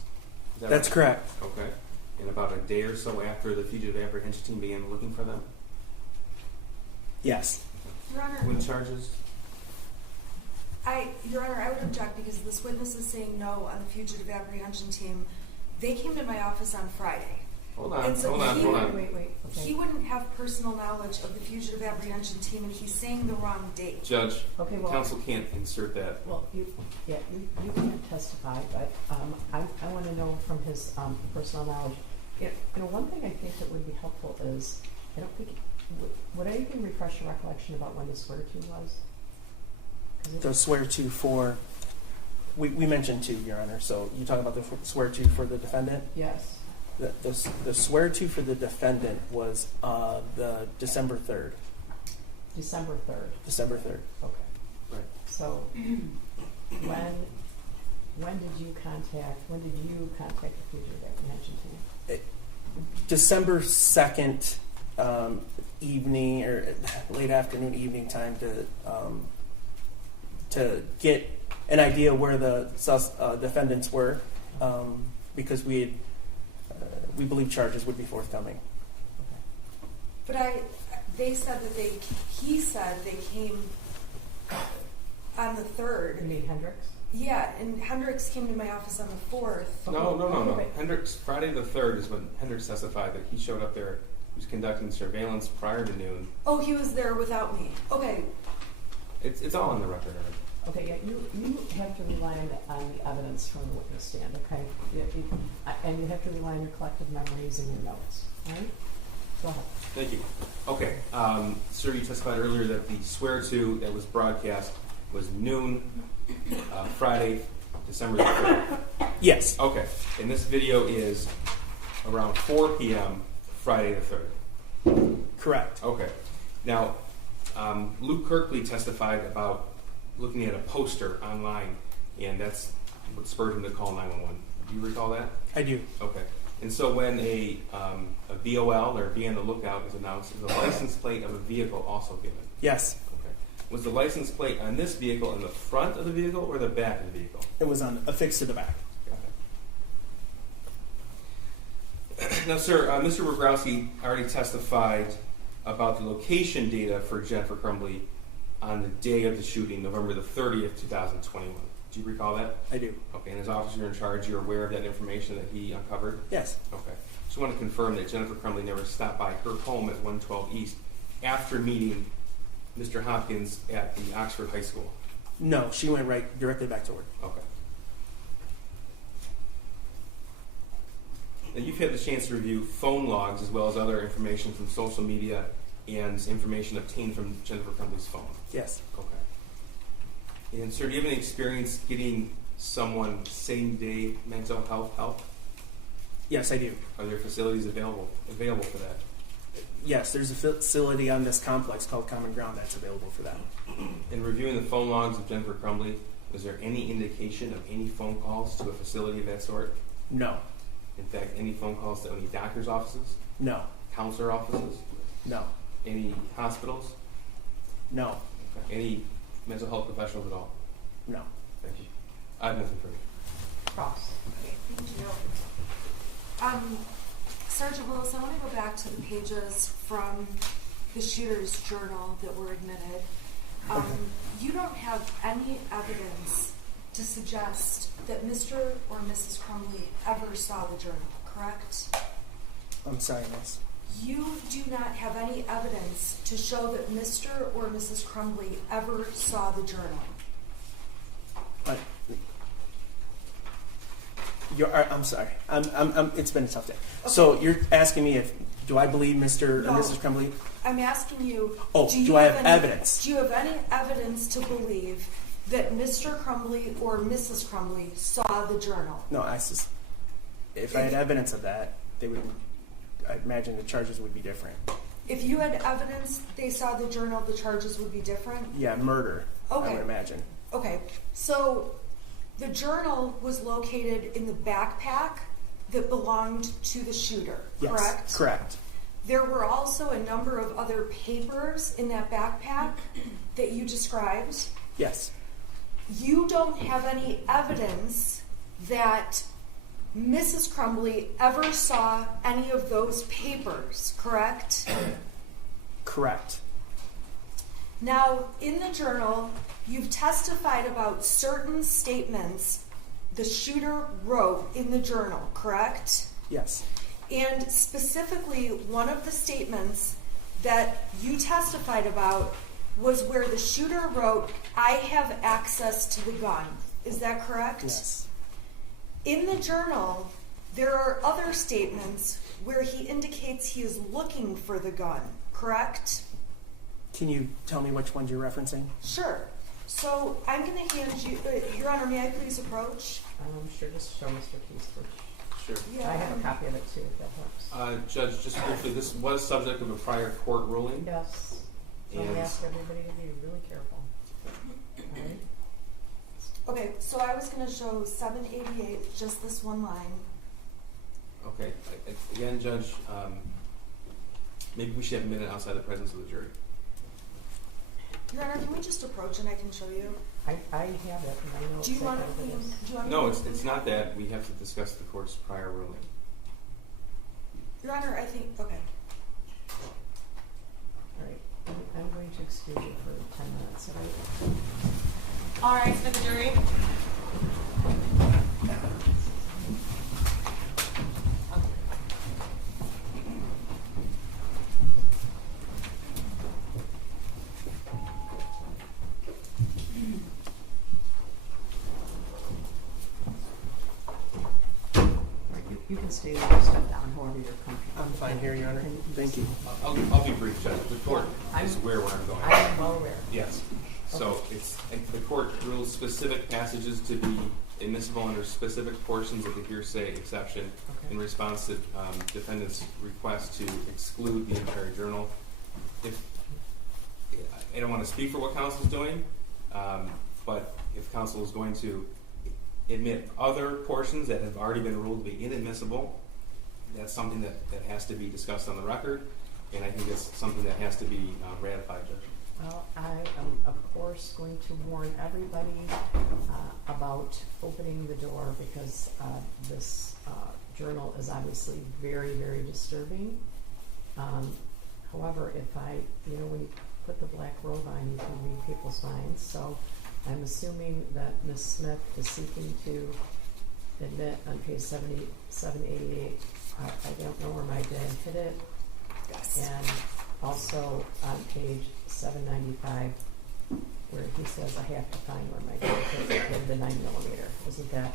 Is that That's right? correct. Okay. And about a day or so after the fugitive apprehension team began looking for them? Yes. Your Honor, When charges? Your Honor, I would object because this witness is saying no on the fugitive apprehension team. They came to my office on Friday. Hold on, And so hold on, he- hold on. Wait, okay. He wouldn't have personal knowledge of the fugitive apprehension team, and he's saying the wrong date. Judge, Okay, well, counsel can't insert that. well, you can't testify, but I want to know from his personal knowledge. You know, one thing I think that would be helpful is, I don't think, would anything refresh your recollection about when the swear-to was? 'Cause The swear to for, we mentioned two, Your Honor. So you talk about the swear to for the defendant? Yes. The swear to for the defendant was the December 3rd. December 3rd. December 3rd. Okay. Right. So when did you contact the fugitive apprehension team? December 2nd evening or late afternoon, evening time to get an idea where the defendants were, because we believe charges would be forthcoming. But they said that he said they came on the 3rd. You mean Hendricks? Yeah, and Hendricks came to my office on the 4th. No. Okay. Hendricks, Friday the 3rd is when Hendricks testified that he showed up there. He was conducting surveillance prior to noon. Oh, he was there without me. Okay. It's all on the record. Okay, yeah, you have to rely on the evidence from the witness stand, okay? And you have to rely on your collective memories and your notes, all right? Go ahead. Thank you. Okay, sir, you testified earlier that the swear-to that was broadcast was noon, Friday, December the 3rd. Yes. Okay, and this video is around 4 p.m. Friday the 3rd. Correct. Okay. Now, Luke Kirkley testified about looking at a poster online, and that's what spurred him to call 911. Do you recall that? I do. Okay. And so when a VOL or be on the lookout is announced, is the license plate of a vehicle also given? Yes. Okay. Was the license plate on this vehicle in the front of the vehicle or the back of the vehicle? It was affixed to the back. Got it. Now, sir, Mr. Wroblewski already testified about the location data for Jennifer Crumbley on the day of the shooting, November the 30th, 2021. Do you recall that? I do. Okay, and as officer in charge, you're aware of that information that he uncovered? Yes. Okay. Just want to confirm that Jennifer Crumbley never stopped by her home at 112 East after meeting Mr. Hopkins at the Oxford High School? No, she went directly back to work. Okay. Now, you've had the chance to review phone logs as well as other information from social media and information obtained from Jennifer Crumbley's phone? Yes. Okay. And sir, do you have any experience getting someone same-day mental health help? Yes, I do. Are there facilities available for that? Yes, there's a facility on this complex called Common Ground that's available for that. In reviewing the phone logs of Jennifer Crumbley, was there any indication of any phone calls to a facility of that sort? No. In fact, any phone calls to any doctor's offices, No. counselor offices, No. any hospitals, No. any mental health professionals at all? No. Thank you. I have nothing further. Cross. Okay, thank you. Sergeant Willis, I want to go back to the pages from the shooter's journal that were admitted. You don't have any evidence to suggest that Mr. or Mrs. Crumbley ever saw the journal, correct? I'm sorry, miss. You do not have any evidence to show that Mr. or Mrs. Crumbley ever saw the journal. I'm sorry. It's been a tough day. Okay. So you're asking me do I believe Mr. or Mrs. Crumbley? I'm asking you. Do I have evidence? Do you have any evidence to believe that Mr. Crumbley or Mrs. Crumbley saw the journal? No, if I had evidence of that, I imagine the charges would be different. If you had evidence they saw the journal, the charges would be different? Yeah, murder. Okay. I would imagine. Okay, so the journal was located in the backpack that belonged to the shooter, correct? Yes, correct. There were also a number of other papers in that backpack that you described. Yes. You don't have any evidence that Mrs. Crumbley ever saw any of those papers, correct? Correct. Now, in the journal, you've testified about certain statements the shooter wrote in the journal, correct? Yes. And specifically, one of the statements that you testified about was where the shooter wrote, "I have access to the gun." Is that correct? Yes. In the journal, there are other statements where he indicates he is looking for the gun, correct? Can you tell me which ones you're referencing? Sure. So I'm going to hand you, Your Honor, may I please approach? Sure, just show Mr. Keys which. Sure. Yeah. I have a copy of it too, if that helps. Judge, just briefly, this was subject of a prior court ruling. Yes. So I And- ask everybody to be really careful. All right. Okay, so I was going to show 788, just this one line. Okay, again, Judge, maybe we should have a minute outside the presence of the jury. Your Honor, can we just approach and I can show you? I have it, and I know Do you want exactly what it is. do you want No, me- it's not that. We have to discuss the court's prior ruling. Your Honor, I think, okay. All right, I'm going to excuse you for 10 minutes, all right? All right, for the jury. All right, you can stay there or step down, however you're comfortable. I'm fine here, Your Honor. And Thank you. I'll be brief, Judge. The court is aware where I'm going. I am well aware. Yes. So it's the court rules specific passages to be admissible under specific portions of the hearsay exception in response to defendant's request to exclude the entire journal. If I don't want to speak for what counsel is doing, but if counsel is going to admit other portions that have already been ruled to be inadmissible, that's something that has to be discussed on the record, and I think it's something that has to be ratified, Judge. Well, I am, of course, going to warn everybody about opening the door because this journal is obviously very, very disturbing. However, if when you put the black robe on, you can read people's minds. So I'm assuming that Ms. Smith is seeking to admit on page 788, I don't know where my dad hid it. Yes. And also on page 795, where he says, I have to find where my dad hid the 9mm. Isn't that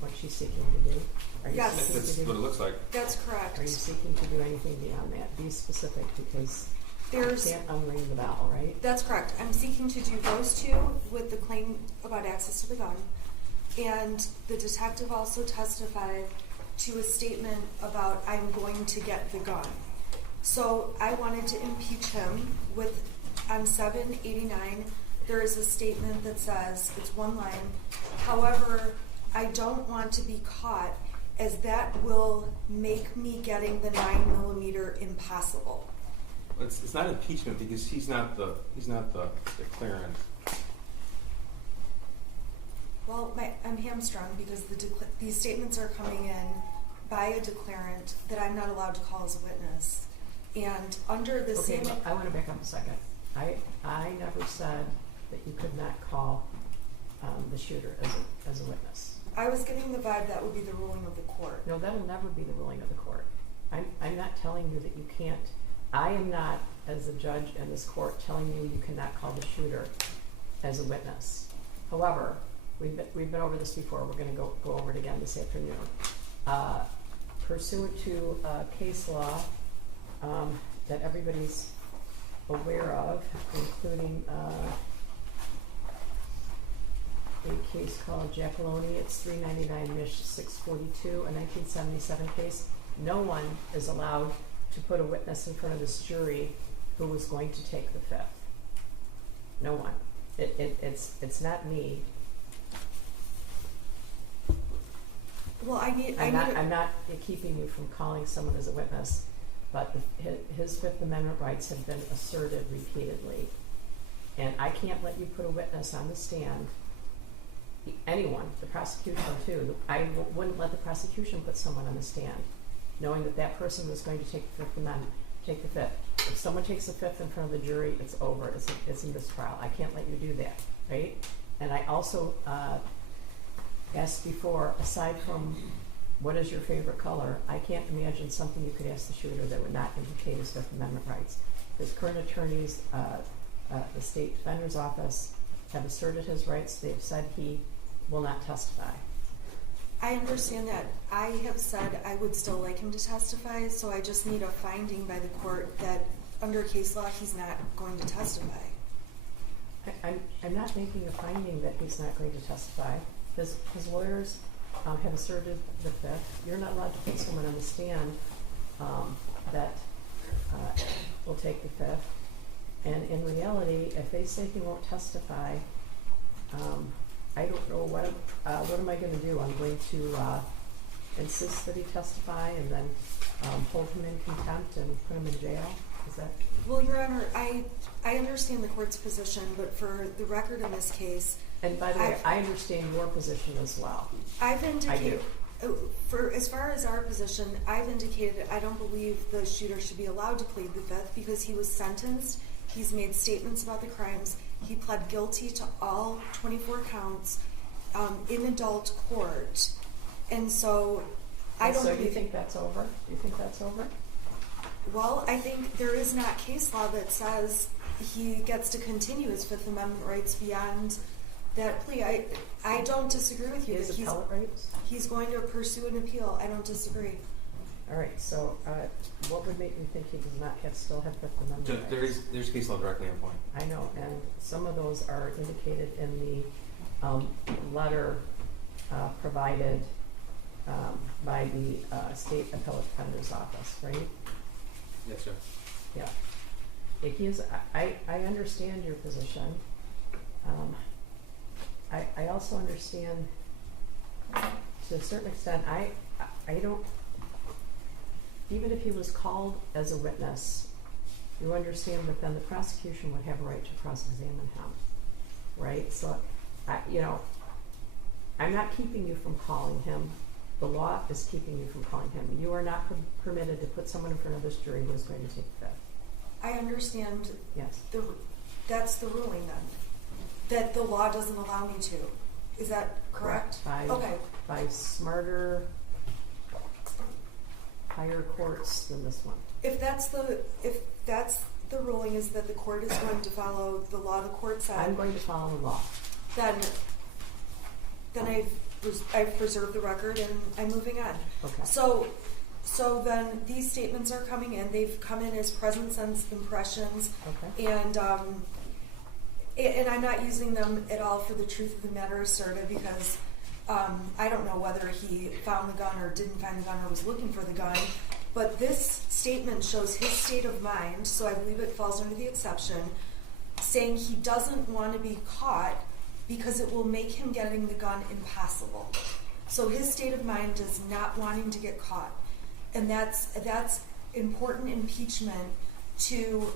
what she's seeking to do? Are you Yes. seeking That's to do? what it looks like. That's correct. Are you seeking to do anything beyond that? Be specific, because There's, I can't unring the bell, right? that's correct. I'm seeking to do those two with the claim about access to the gun. And the detective also testified to a statement about I'm going to get the gun. So I wanted to impeach him with, on 789, there is a statement that says, it's one line, however, I don't want to be caught as that will make me getting the 9mm impossible. It's not impeachment because he's not the declarant. Well, I'm hamstrung because these statements are coming in by a declarant that I'm not allowed to call as a witness. And under the Okay, same... well, I want to back up a second. I never said that you could not call the shooter as a witness. I was getting the vibe that would be the ruling of the court. No, that will never be the ruling of the court. I'm not telling you that you can't. I am not, as a judge in this court, telling you you cannot call the shooter as a witness. However, we've been over this before. We're going to go over it again this afternoon. Pursuant to case law that everybody's aware of, including a case called Giacalone. It's 399 Mich 642, a 1977 case. No one is allowed to put a witness in front of this jury who was going to take the fifth. No one. It's not me. Well, I'm not keeping you from calling someone as a witness, but his Fifth Amendment rights have been asserted repeatedly. And I can't let you put a witness on the stand, anyone, the prosecution too. Wouldn't let the prosecution put someone on the stand, knowing that that person was going to take the Fifth Amendment, take the Fifth. If someone takes the Fifth in front of the jury, it's over. It's a mistrial. I can't let you do that, right? And I also asked before, aside from what is your favorite color, I can't imagine something you could ask the shooter that would not implicate his Fifth Amendment rights. His current attorneys, the State Defender's Office, have asserted his rights. They've said he will not testify. I understand that. I have said I would still like him to testify, so I just need a finding by the court that under case law he's not going to testify. I'm not making a finding that he's not going to testify. His lawyers have asserted the Fifth. You're not allowed to put someone on the stand that will take the Fifth. And in reality, if they say he won't testify, I don't know what am I going to do? I'm going to insist that he testify and then hold him in contempt and put him in jail? Is that? Well, Your Honor, I understand the court's position, but for the record in this case, and by the way, I understand your position as well. I've indicated, I do. For as far as our position, I've indicated I don't believe the shooter should be allowed to plead the Fifth because he was sentenced. He's made statements about the crimes. He pled guilty to all 24 counts in adult court, and so I don't. So you think that's over? You think that's over? Well, I think there is not case law that says he gets to continue his Fifth Amendment rights beyond that plea. I don't disagree with you. His appellate rights? He's going to pursue an appeal. I don't disagree. All right. So, what would make me think he does not still have Fifth Amendment rights? There's case law directly on point. I know, and some of those are indicated in the letter provided by the State Appellate Defender's Office, right? Yes, sir. Yeah. I understand your position. I also understand, to a certain extent, I don't, even if he was called as a witness, you understand that then the prosecution would have a right to cross-examine him, right? So, I'm not keeping you from calling him. The law is keeping you from calling him. You are not permitted to put someone in front of this jury who is going to take the Fifth. I understand. Yes. That's the ruling then. That the law doesn't allow me to. Is that correct? Okay. By smarter, higher courts than this one. If that's the ruling, is that the court is going to follow the law the court said. I'm going to follow the law. Then I've preserved the record and I'm moving on. Okay. So then these statements are coming in. They've come in as present sense impressions. Okay. And I'm not using them at all for the truth of the matter asserted because I don't know whether he found the gun or didn't find the gun or was looking for the gun. But this statement shows his state of mind, so I believe it falls under the exception, saying he doesn't want to be caught because it will make him getting the gun impossible. So his state of mind is not wanting to get caught. And that's important impeachment to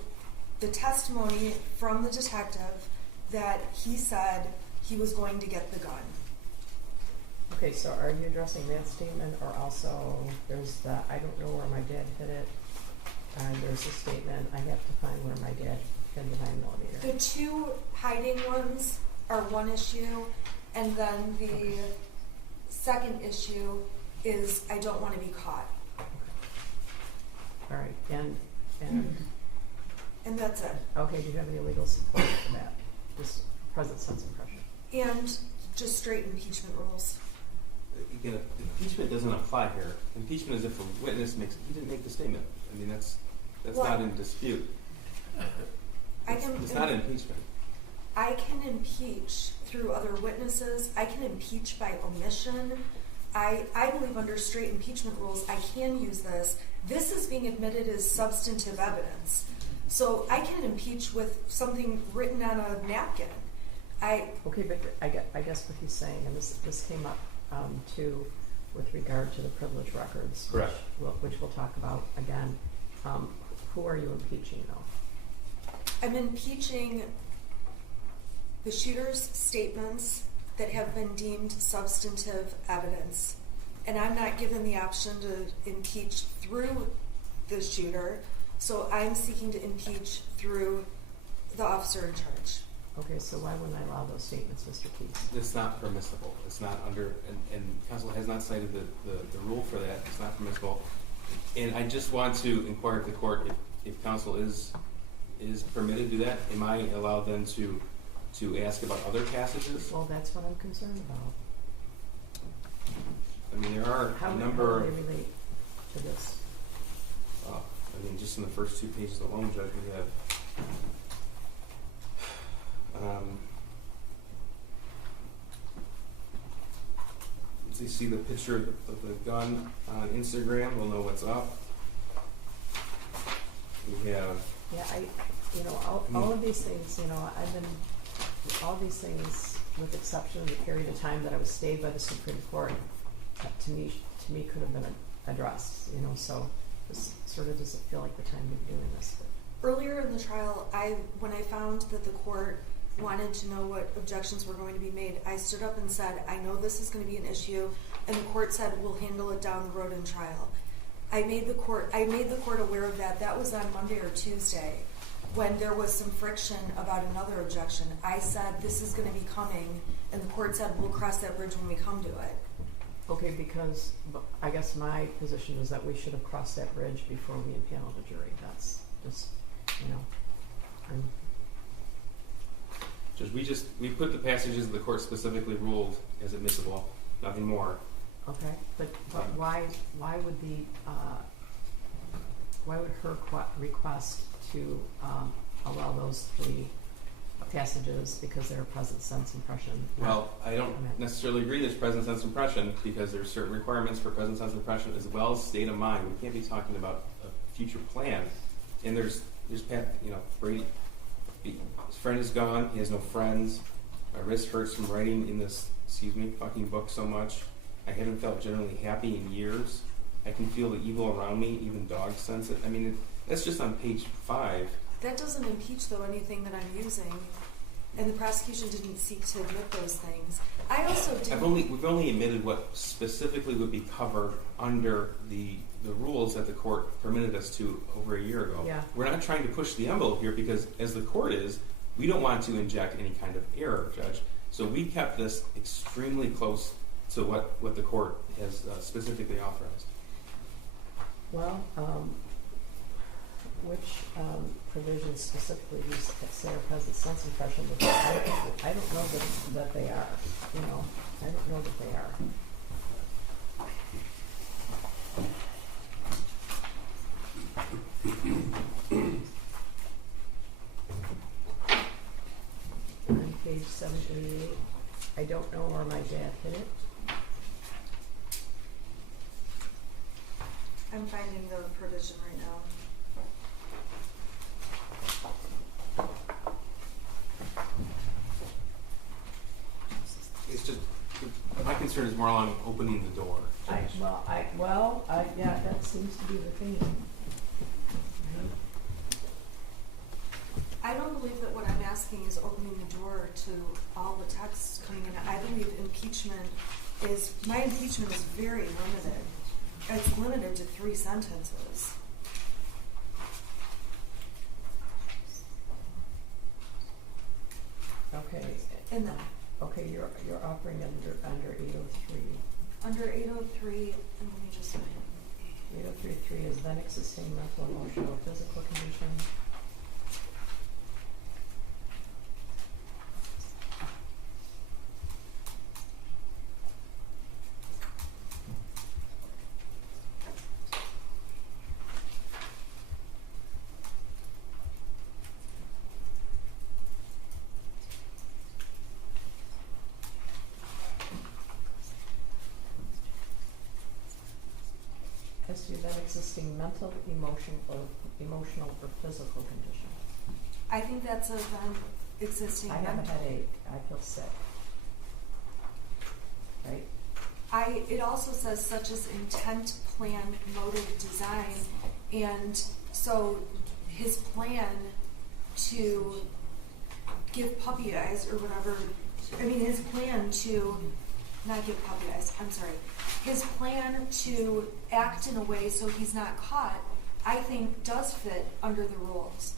the testimony from the detective that he said he was going to get the gun. Okay, so are you addressing that statement, or also there's the I don't know where my dad hid it, and there's a statement I have to find where my dad hid the 9mm. The two hiding ones are one issue, and then the second issue is I don't want to be caught. All right, And that's it. okay, do you have any legal support for that? Just present sense impression. And just straight impeachment rules. Again, impeachment doesn't apply here. Impeachment is if a witness he didn't make the statement. I mean, that's Well, not in dispute. It's not impeachment. I can impeach through other witnesses. I can impeach by omission. I believe under straight impeachment rules, I can use this. This is being admitted as substantive evidence. So I can impeach with something written on a napkin. Okay, but I guess what he's saying, and this came up too with regard to the privilege records, Correct. which we'll talk about again. Who are you impeaching, though? I'm impeaching the shooter's statements that have been deemed substantive evidence. And I'm not given the option to impeach through the shooter, so I'm seeking to impeach through the officer in charge. Okay, so why wouldn't I allow those statements, Mr. Keith? It's not permissible. It's not under, and counsel has not cited the rule for that. It's not permissible. And I just want to inquire of the court if counsel is permitted to do that. Am I allowed then to ask about other passages? Well, that's what I'm concerned about. I mean, there are how a number do of, they relate to this? I mean, just in the first 2 pages alone, Judge, we have, so you see the picture of the gun on Instagram, we'll know what's up. We have, Yeah, all of these things, all these things, with exception of the period of time that I was stayed by the Supreme Court, to me could have been addressed, so this sort of doesn't feel like the time to be doing this. But. Earlier in the trial, when I found that the court wanted to know what objections were going to be made, I stood up and said, I know this is going to be an issue, and the court said, we'll handle it down the road in trial. I made the court aware of that. That was on Monday or Tuesday, when there was some friction about another objection. I said, this is going to be coming, and the court said, we'll cross that bridge when we come to it. Okay, because I guess my position is that we should have crossed that bridge before we impaneled a jury. That's just, Judge, we put the passages the court specifically ruled as admissible, nothing more. Okay, but why would her request to allow those 3 passages because they're present sense impression? Well, I don't necessarily agree there's present sense impression, because there's certain requirements for present sense impression as well as state of mind. We can't be talking about a future plan. And there's Brady, his friend is gone, he has no friends, my wrist hurts from writing in this, fucking book so much. I haven't felt generally happy in years. I can feel the evil around me, even dogs sense it. I mean, that's just on page 5. That doesn't impeach, though, anything that I'm using, and the prosecution didn't seek to admit those things. I also didn't. We've only admitted what specifically would be covered under the rules that the court permitted us to over a year ago. Yeah. We're not trying to push the envelope here, because as the court is, we don't want to inject any kind of error, Judge. So we kept this extremely close to what the court has specifically authorized. Well, which provisions specifically you say are present sense impression? Because I don't know that they are. I don't know that they are. On page 788, I don't know where my dad hit it. I'm finding the provision right now. It's just, my concern is more along opening the door. Yeah, that seems to be the theme. I don't believe that what I'm asking is opening the door to all the texts coming in. I believe my impeachment is very limited. It's limited to 3 sentences. Okay. And Okay, you're operating under 803. under 803, and let me just find 803.3 is then existing mental, emotional, or physical condition. Has to be then existing mental, emotional, or physical condition. I think that's a then existing. I have a headache. I feel sick. Right? It also says such as intent, plan, motive, design, and so his plan to give puppy eyes or whatever. I mean, his plan to not give puppy eyes. I'm sorry. His plan to act in a way so he's not caught, I think, does fit under the rules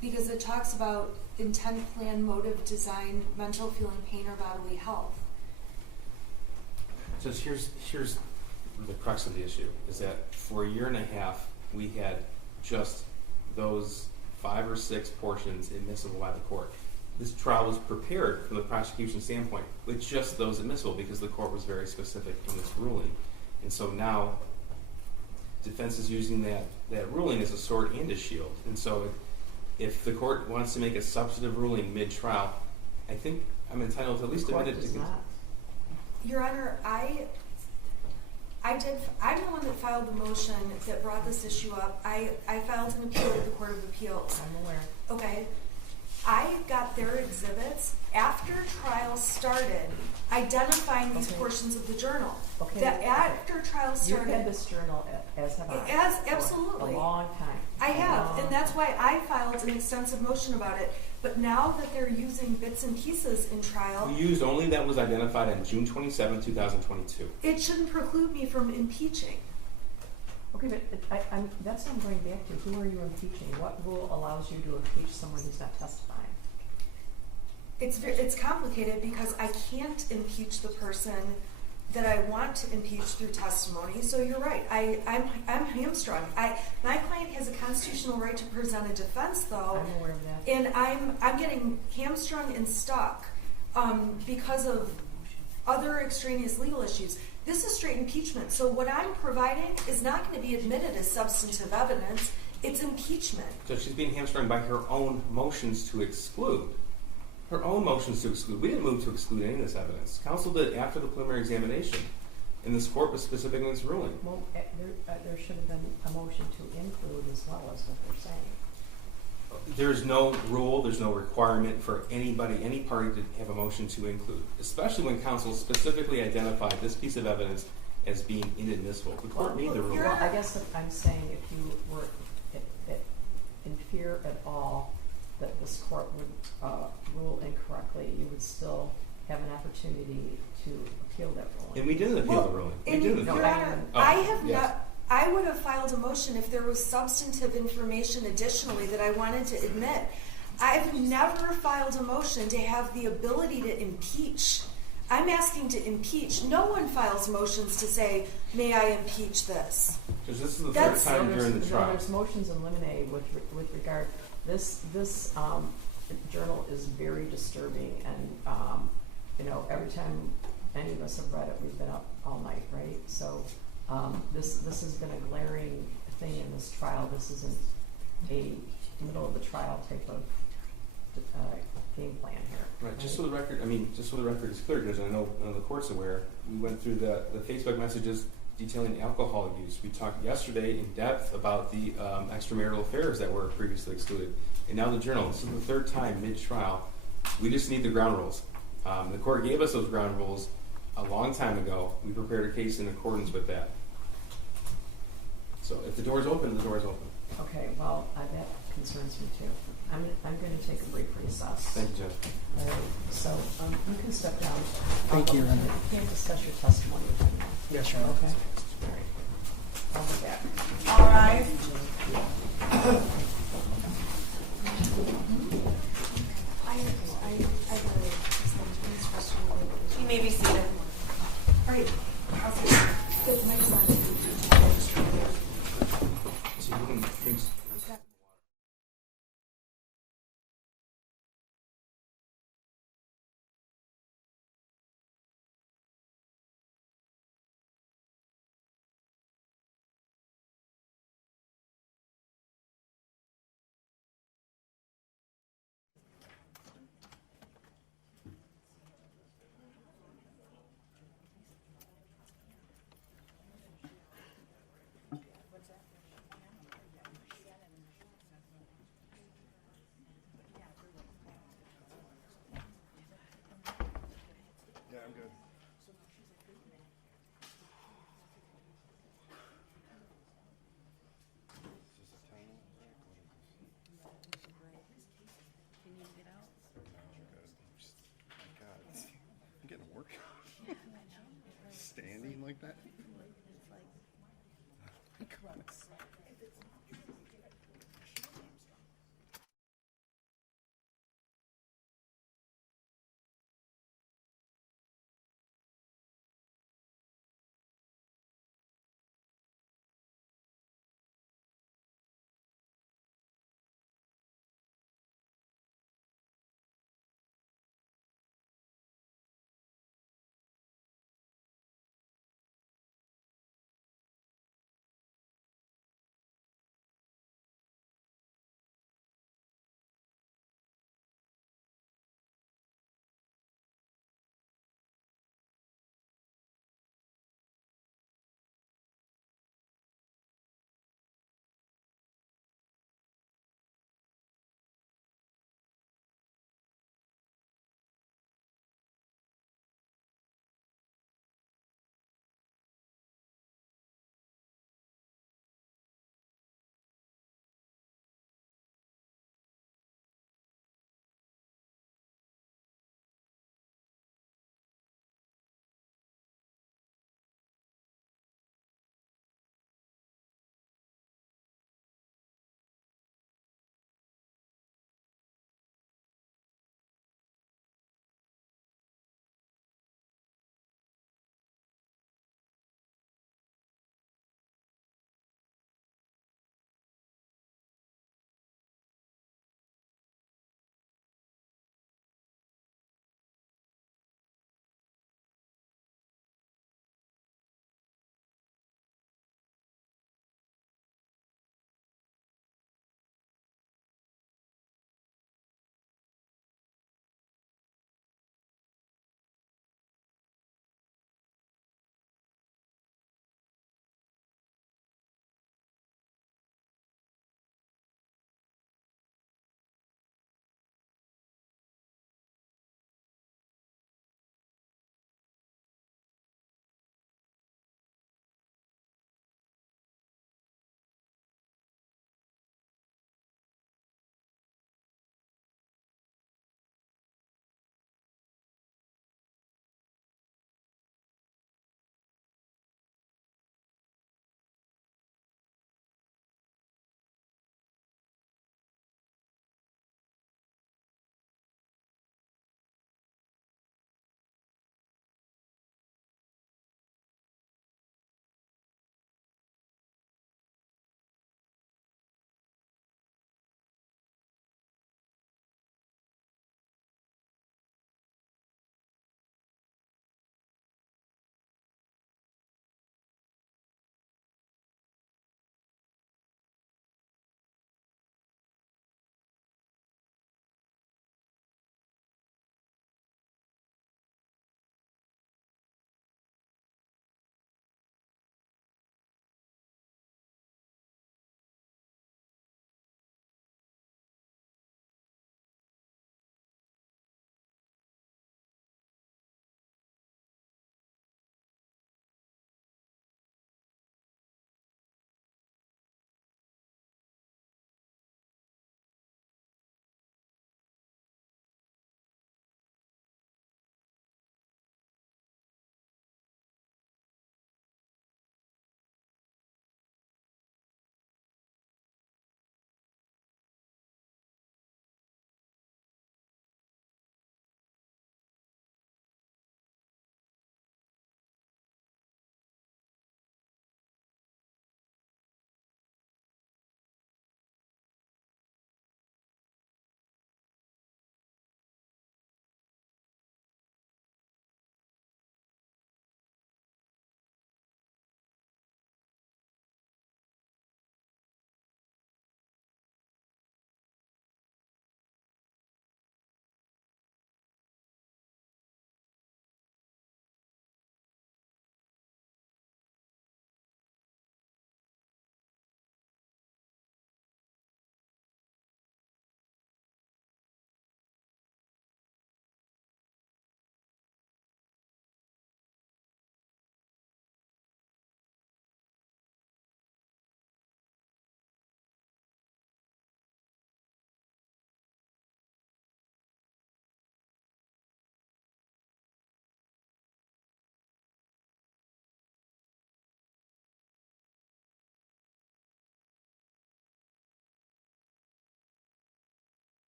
because it talks about intent, plan, motive, design, mental, feeling, pain, or bodily health. So here's the crux of the issue, is that for a year and a half, we had just those 5 or 6 portions admissible by the court. This trial was prepared from the prosecution standpoint with just those admissible because the court was very specific in this ruling. And so now defense is using that ruling as a sword and a shield. And so if the court wants to make a substantive ruling mid-trial, I think I'm entitled to at least a minute to not. Your Honor, I'm the one that filed the motion that brought this issue up. I filed an appeal with the Court of Appeals. I'm aware. Okay. I got their exhibits after trial started, identifying these portions of the journal. Okay. That after trial started. You've had this journal as have I. Absolutely. For a long time. I have, and that's why I filed an extensive motion about it. But now that they're using bits and pieces in trial, we used only that was identified on June 27, 2022. it shouldn't preclude me from impeaching. Okay, but that's what I'm going back to. Who are you impeaching? What rule allows you to impeach someone who's not testifying? It's complicated because I can't impeach the person that I want to impeach through testimony. So you're right. I'm hamstrung. My client has a constitutional right to present a defense, though. I'm aware of that. And I'm getting hamstrung and stuck because of other extraneous legal issues. This is straight impeachment. So what I'm providing is not going to be admitted as substantive evidence. It's impeachment. So she's being hamstrung by her own motions to exclude. Her own motions to exclude. We didn't move to exclude any of this evidence. Counsel did after the preliminary examination, and this court was specific in its ruling. Well, there should have been a motion to include as well as what they're saying. There's no rule, there's no requirement for anybody, any party to have a motion to include, especially when counsel specifically identified this piece of evidence as being inadmissible. The court made the ruling. Well, I guess that I'm saying if you were in fear at all that this court would rule incorrectly, you would still have an opportunity to appeal that ruling. And we didn't appeal the ruling. We didn't appeal Your Honor, it. I would have filed a motion if there was substantive information additionally that I wanted to admit. I've never filed a motion to have the ability to impeach. I'm asking to impeach. No one files motions to say, may I impeach this? Because this is the third time during the trial. There's motions in limine with regard. This journal is very disturbing, and every time any of us have read it, we've been up all night, right? So this has been a glaring thing in this trial. This isn't a middle of the trial type of game plan here. Right. Just so the record, is clear, because I know the court's aware. We went through the Facebook messages detailing alcohol use. We talked yesterday in depth about the extramarital affairs that were previously excluded, and now the journal. This is the third time mid-trial. We just need the ground rules. The court gave us those ground rules a long time ago. We prepared a case in accordance with that. So if the door's open, the door's open. Okay, well, that concerns me too. I'm going to take a brief recess. Thank you, Judge. All right, so you can step down. Thank you, Your Honor. You can't discuss your testimony with me now. Yes, Your Honor. Okay? All right. I'll be back. All right. You may be seated. All right. I'll say, good, my son. So you can think but it's like, gross.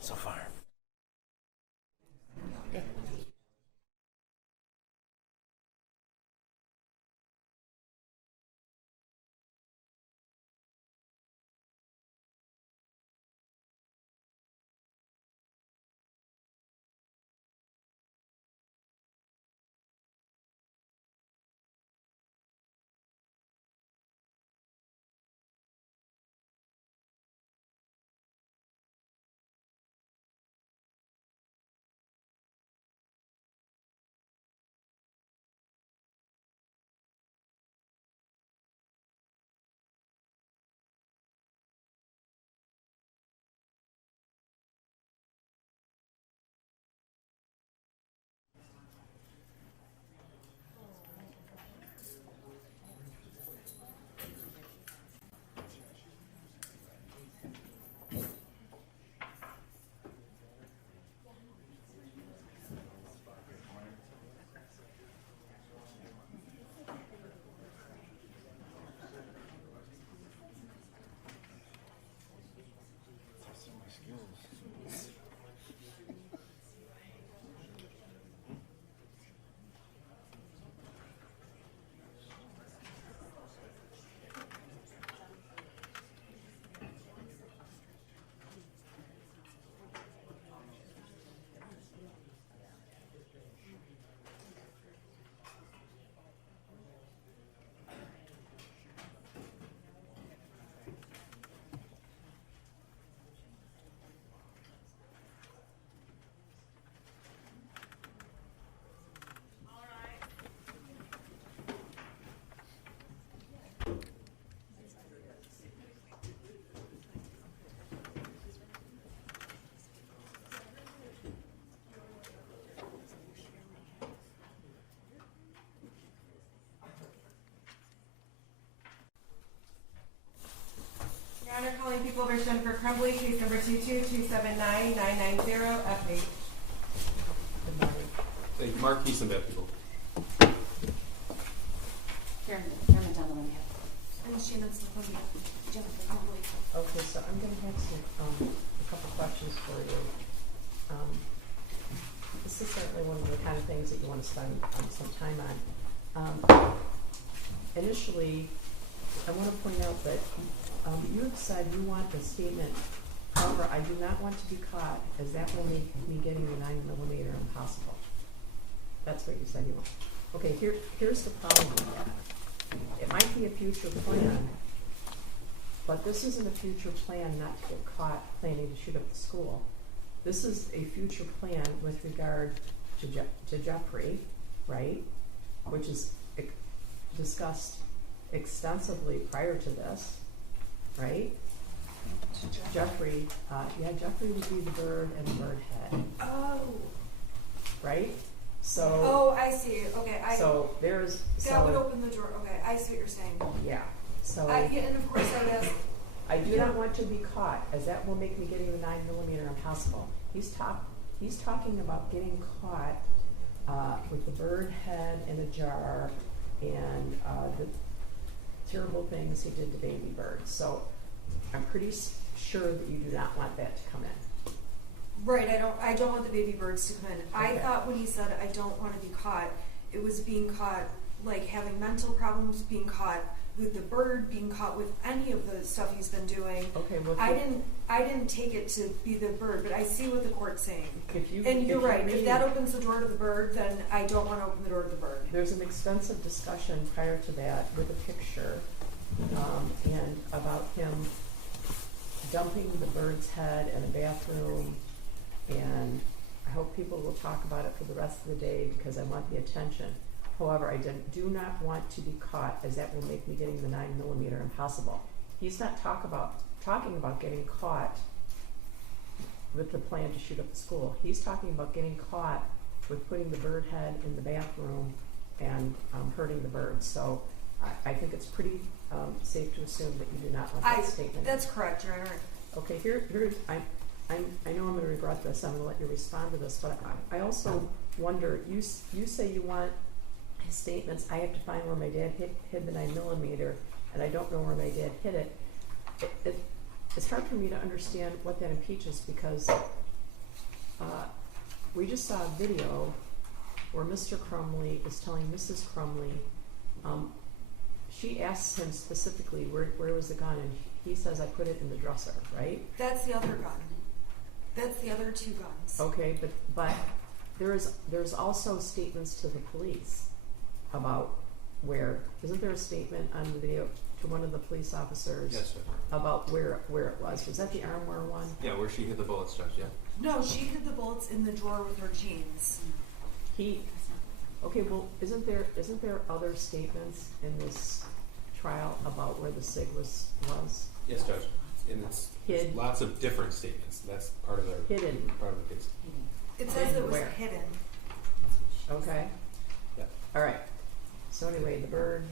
so far. Your Honor, calling people version for Crumbley, case number 222799990 FH. Thank you. Mark Keeson, bad people. Karen Madonna, yeah. And Shannon Slavovia, Jennifer Crumbley. Okay, so I'm going to have some, a couple questions for you. This is certainly one of the kind of things that you want to spend some time on. Initially, I want to point out that you have said you want a statement. However, I do not want to be caught, as that will make me getting the 9mm impossible. That's what you said you want. Okay, here's the problem with that. It might be a future plan, but this isn't a future plan not to get caught planning to shoot up the school. This is a future plan with regard to Jeffrey, right? Which is discussed extensively prior to this, right? Jeffrey, Jeffrey would be the bird and the bird head. Oh. Right? So. Oh, I see. Okay, So there's. That would open the door. Okay, I see what you're saying. Yeah. So. Yeah, and of course I would ask. I do not want to be caught, as that will make me getting the 9mm impossible. He's talking about getting caught with the bird head in a jar and the terrible things he did to baby birds. So I'm pretty sure that you do not want that to come in. Right, I don't want the baby birds to come in. Okay. I thought when he said I don't want to be caught, it was being caught, like having mental problems, being caught with the bird, being caught with any of the stuff he's been doing. Okay, well, I didn't take it to be the bird, but I see what the court's saying. You're right. If that opens the door to the bird, then I don't want to open the door to the bird. There's an extensive discussion prior to that with a picture and about him dumping the bird's head in a bathroom, and I hope people will talk about it for the rest of the day because I want the attention. However, I do not want to be caught, as that will make me getting the 9mm impossible. He's not talking about getting caught with the plan to shoot up the school. He's talking about getting caught with putting the bird head in the bathroom and hurting the birds. So I think it's pretty safe to assume that you do not want that statement. That's correct, Your Honor. Okay, here's I know I'm going to regret this. I'm going to let you respond to this, but I also wonder. You say you want his statements. I have to find where my dad hid the 9mm, and I don't know where my dad hid it. It's hard for me to understand what that impeaches because we just saw a video where Mr. Crumbley is telling Mrs. Crumbley, she asks him specifically, where was the gun? And he says, I put it in the dresser, right? That's the other gun. That's the other two guns. Okay, but there's also statements to the police about where, isn't there a statement on the video to one of the police officers Yes, sir. about where it was? Was that the armwear one? Yeah, where she hit the bullets, Judge, yeah. No, she hid the bullets in the drawer with her jeans. Okay, well, isn't there other statements in this trial about where the SIG was? Yes, Judge. And there's Hid. lots of different statements. That's part of the Hidden. part of the case. It says it was Where? hidden. Okay. Yeah. All right. So anyway, the bird,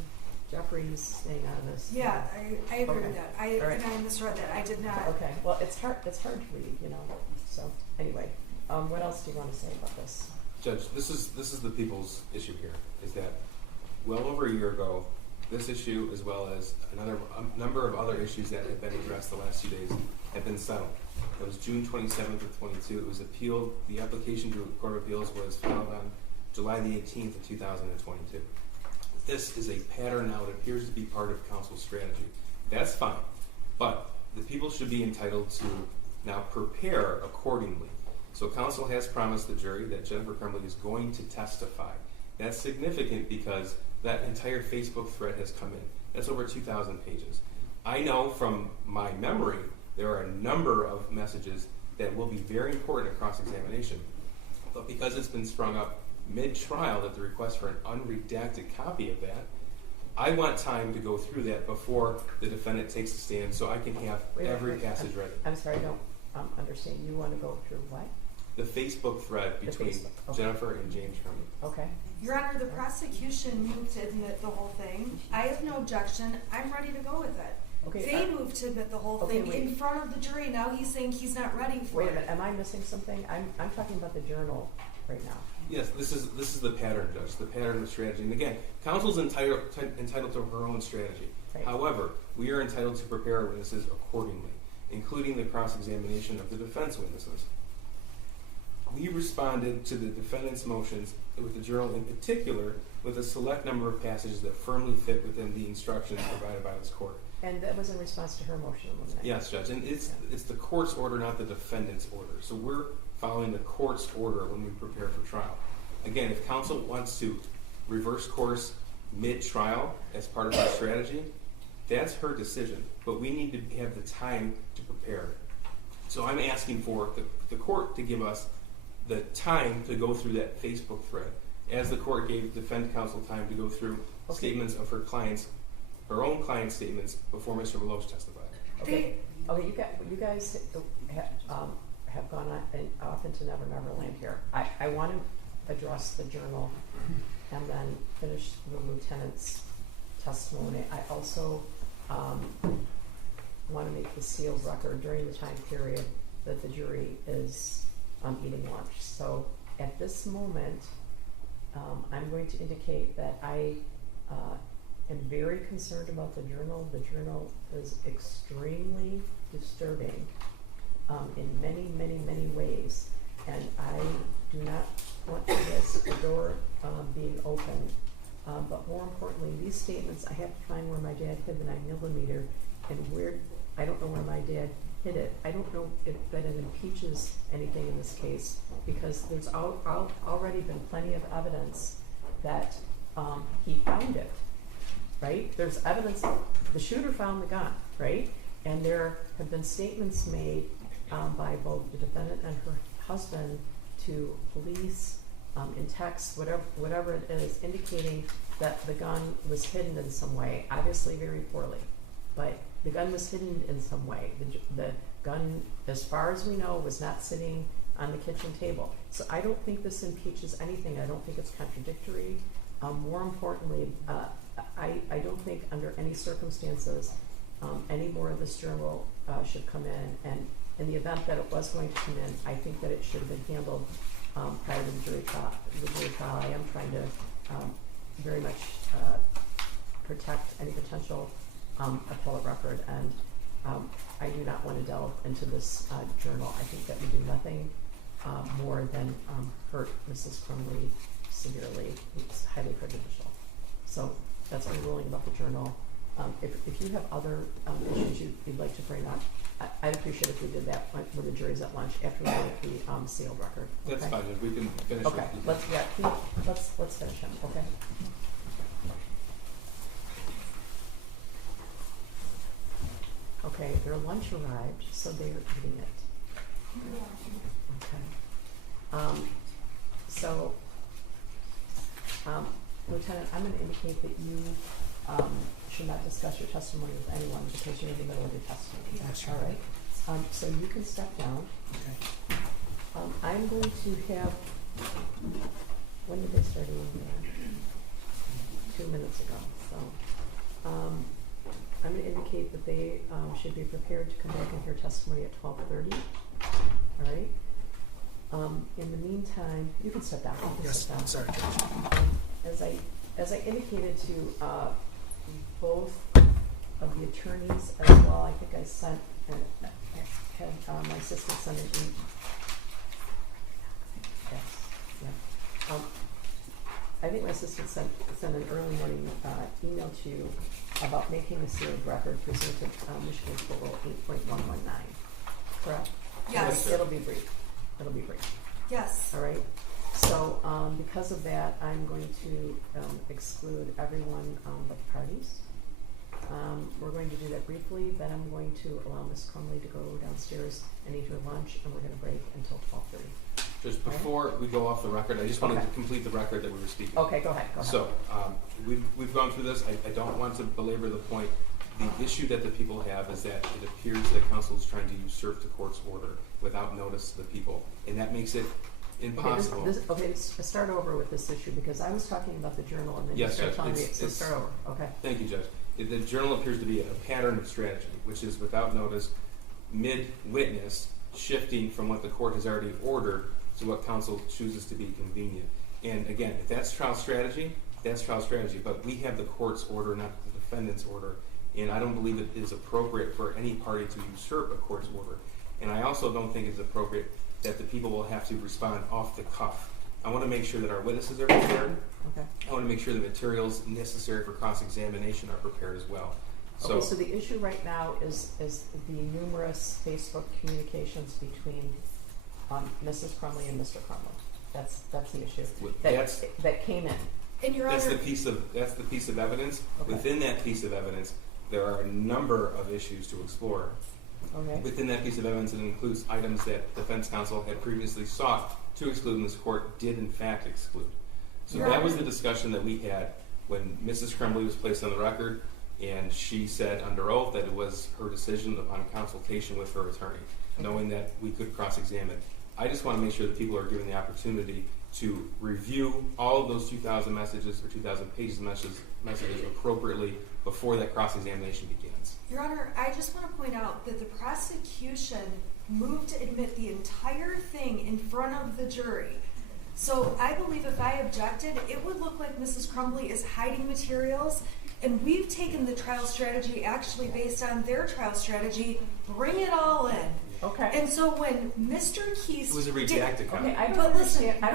Jeffrey's staying out of this. Yeah, I agree Okay. with that. All right. And I misread that. I did not. Okay. Well, it's hard to read, you know. So anyway, what else do you want to say about this? Judge, this is the people's issue here, is that well over a year ago, this issue, as well as a number of other issues that have been addressed the last few days, have been settled. It was June 27th of 22. It was appealed. The application to the Court of Appeals was filed on July the 18th of 2022. This is a pattern now. It appears to be part of counsel's strategy. That's fine. But the people should be entitled to now prepare accordingly. So counsel has promised the jury that Jennifer Crumbley is going to testify. That's significant because that entire Facebook thread has come in. That's over 2,000 pages. I know from my memory there are a number of messages that will be very important at cross-examination. But because it's been sprung up mid-trial at the request for an unredacted copy of that, I want time to go through that before the defendant takes the stand so I can have every passage ready. I'm sorry, I don't understand. You want to go through what? The Facebook thread between Okay. Jennifer and James Crumbley. Okay. Your Honor, the prosecution moved to admit the whole thing. I have no objection. I'm ready to go with it. Okay. They moved to admit the whole Okay, thing wait. in front of the jury. Now he's saying he's not ready for Wait a it. minute. Am I missing something? I'm talking about the journal right now. Yes, this is the pattern, Judge, the pattern of strategy. And again, counsel's entitled to her own strategy. Right. However, we are entitled to prepare our witnesses accordingly, including the cross-examination of the defense witnesses. We responded to the defendant's motions with the journal in particular with a select number of passages that firmly fit within the instructions provided by this court. And that was in response to her motion, wasn't it? Yes, Judge, and it's the court's order, not the defendant's order. So we're following the court's order when we prepare for trial. Again, if counsel wants to reverse course mid-trial as part of her strategy, that's her decision. But we need to have the time to prepare. So I'm asking for the court to give us the time to go through that Facebook thread, as the court gave defense counsel time to go through statements of her own client's statements before Mr. Meloche testified. Okay. You guys have gone off into Never Never Land here. I want to address the journal and then finish the lieutenant's testimony. I also want to make the sealed record during the time period that the jury is eating lunch. So at this moment, I'm going to indicate that I am very concerned about the journal. The journal is extremely disturbing in many, many, many ways. And I do not want to risk the door being opened. But more importantly, these statements, I have to find where my dad hid the 9mm and I don't know where my dad hid it. I don't know if that it impeaches anything in this case because there's already been plenty of evidence that he found it, right? There's evidence the shooter found the gun, right? And there have been statements made by both the defendant and her husband to police in text, whatever it is, indicating that the gun was hidden in some way, obviously very poorly, but the gun was hidden in some way. The gun, as far as we know, was not sitting on the kitchen table. So I don't think this impeaches anything. I don't think it's contradictory. More importantly, I don't think under any circumstances any more of this journal should come in. And in the event that it was going to come in, I think that it should have been handled prior to the jury trial. I am trying to very much protect any potential appellate record, and I do not want to delve into this journal. I think that we do nothing more than hurt Mrs. Crumbley severely. It's highly prejudicial. So that's my ruling about the journal. If you have other issues you'd like to bring up, I'd appreciate if we did that when the jury's at lunch after we get the sealed record. That's Okay? fine, Judge. We can finish. Okay, let's finish him, okay? Okay, their lunch arrived, so they are eating it. Okay. Lieutenant, I'm going to indicate that you should not discuss your testimony with anyone because you're in the middle of your testimony. That's all right. So you can step down. Okay. I'm going to have. When did they start eating there? 2 minutes ago. So I'm going to indicate that they should be prepared to come back and hear testimony at 12:30. All right. In the meantime, you can step down. Step down. Sorry. As I indicated to both of the attorneys as well, I think I sent had my assistant send an email. Yes. Yeah. I think my assistant sent an early morning email to you about making a sealed record pursuant to Michigan Code Rule 8.119. Correct? Yes. It'll be brief. Yes. All right. So because of that, I'm going to exclude everyone but the parties. We're going to do that briefly. Then I'm going to allow Ms. Crumbley to go downstairs and eat her lunch, and we're going to break until 12:30. Just before we go off the record, I just wanted to complete the record that we were speaking. Okay, go ahead. So we've gone through this. I don't want to belabor the point. The issue that the people have is that it appears that counsel is trying to usurp the court's order without notice to the people, and that makes it impossible. Let's start over with this issue because I was talking about the journal and then Yes, you started Judge, telling me. So start over. Okay. Thank you, Judge. The journal appears to be a pattern of strategy, which is without notice, mid-witness, shifting from what the court has already ordered to what counsel chooses to be convenient. And again, if that's trial strategy, that's trial strategy. But we have the court's order, not the defendant's order. And I don't believe it is appropriate for any party to usurp a court's order. And I also don't think it's appropriate that the people will have to respond off the cuff. I want to make sure that our witnesses are prepared. Okay. I want to make sure the materials necessary for cross-examination are prepared as well. Okay, so the issue right now is the numerous Facebook communications between Mrs. Crumbley and Mr. Crumbley. That's the issue. That came in. And Your That's Honor, the piece of evidence. Okay. Within that piece of evidence, there are a number of issues to explore. Okay. Within that piece of evidence, it includes items that defense counsel had previously sought to exclude, and this court did in fact exclude. So that was the discussion that we had when Mrs. Crumbley was placed on the record, and she said under oath that it was her decision upon consultation with her attorney, knowing that we could cross-examine. I just want to make sure that people are given the opportunity to review all of those 2,000 messages or 2,000 pages of messages appropriately before that cross-examination begins. Your Honor, I just want to point out that the prosecution moved to admit the entire thing in front of the jury. So I believe if I objected, it would look like Mrs. Crumbley is hiding materials, and we've taken the trial strategy actually based on their trial strategy, bring it all in. Okay. And so when Mr. Keese It was a redacted copy. Okay, I don't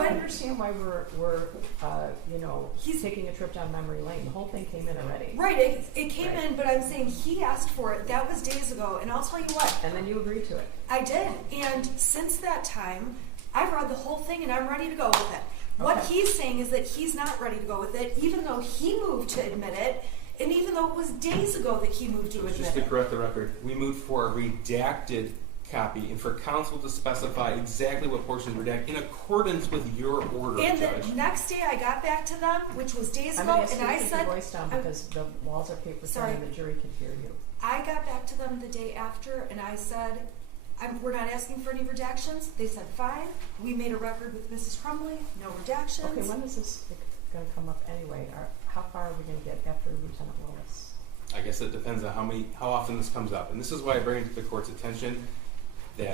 understand why we're he's taking a trip down memory lane. The whole thing came in already. Right, it came in, but I'm saying he asked for it. That was days ago, and I'll tell you what. And then you agreed to it. I did, and since that time, I've read the whole thing, and I'm ready to go with it. What he's saying is that he's not ready to go with it, even though he moved to admit it, and even though it was days ago that he moved to admit it. Just to correct the record, we moved for a redacted copy and for counsel to specify exactly what portions were redacted in accordance with your order, and Judge. the next day I got back to them, which was days ago, and I said... Keep your voice down because the walls are paper thin and the jury can hear you. I got back to them the day after, and I said, we're not asking for any redactions. They said, fine. We made a record with Mrs. Crumbley, no redactions. Okay, when is this going to come up anyway? How far are we going to get after Lieutenant Willis? I guess it depends on how often this comes up. And this is why I bring it to the court's attention that...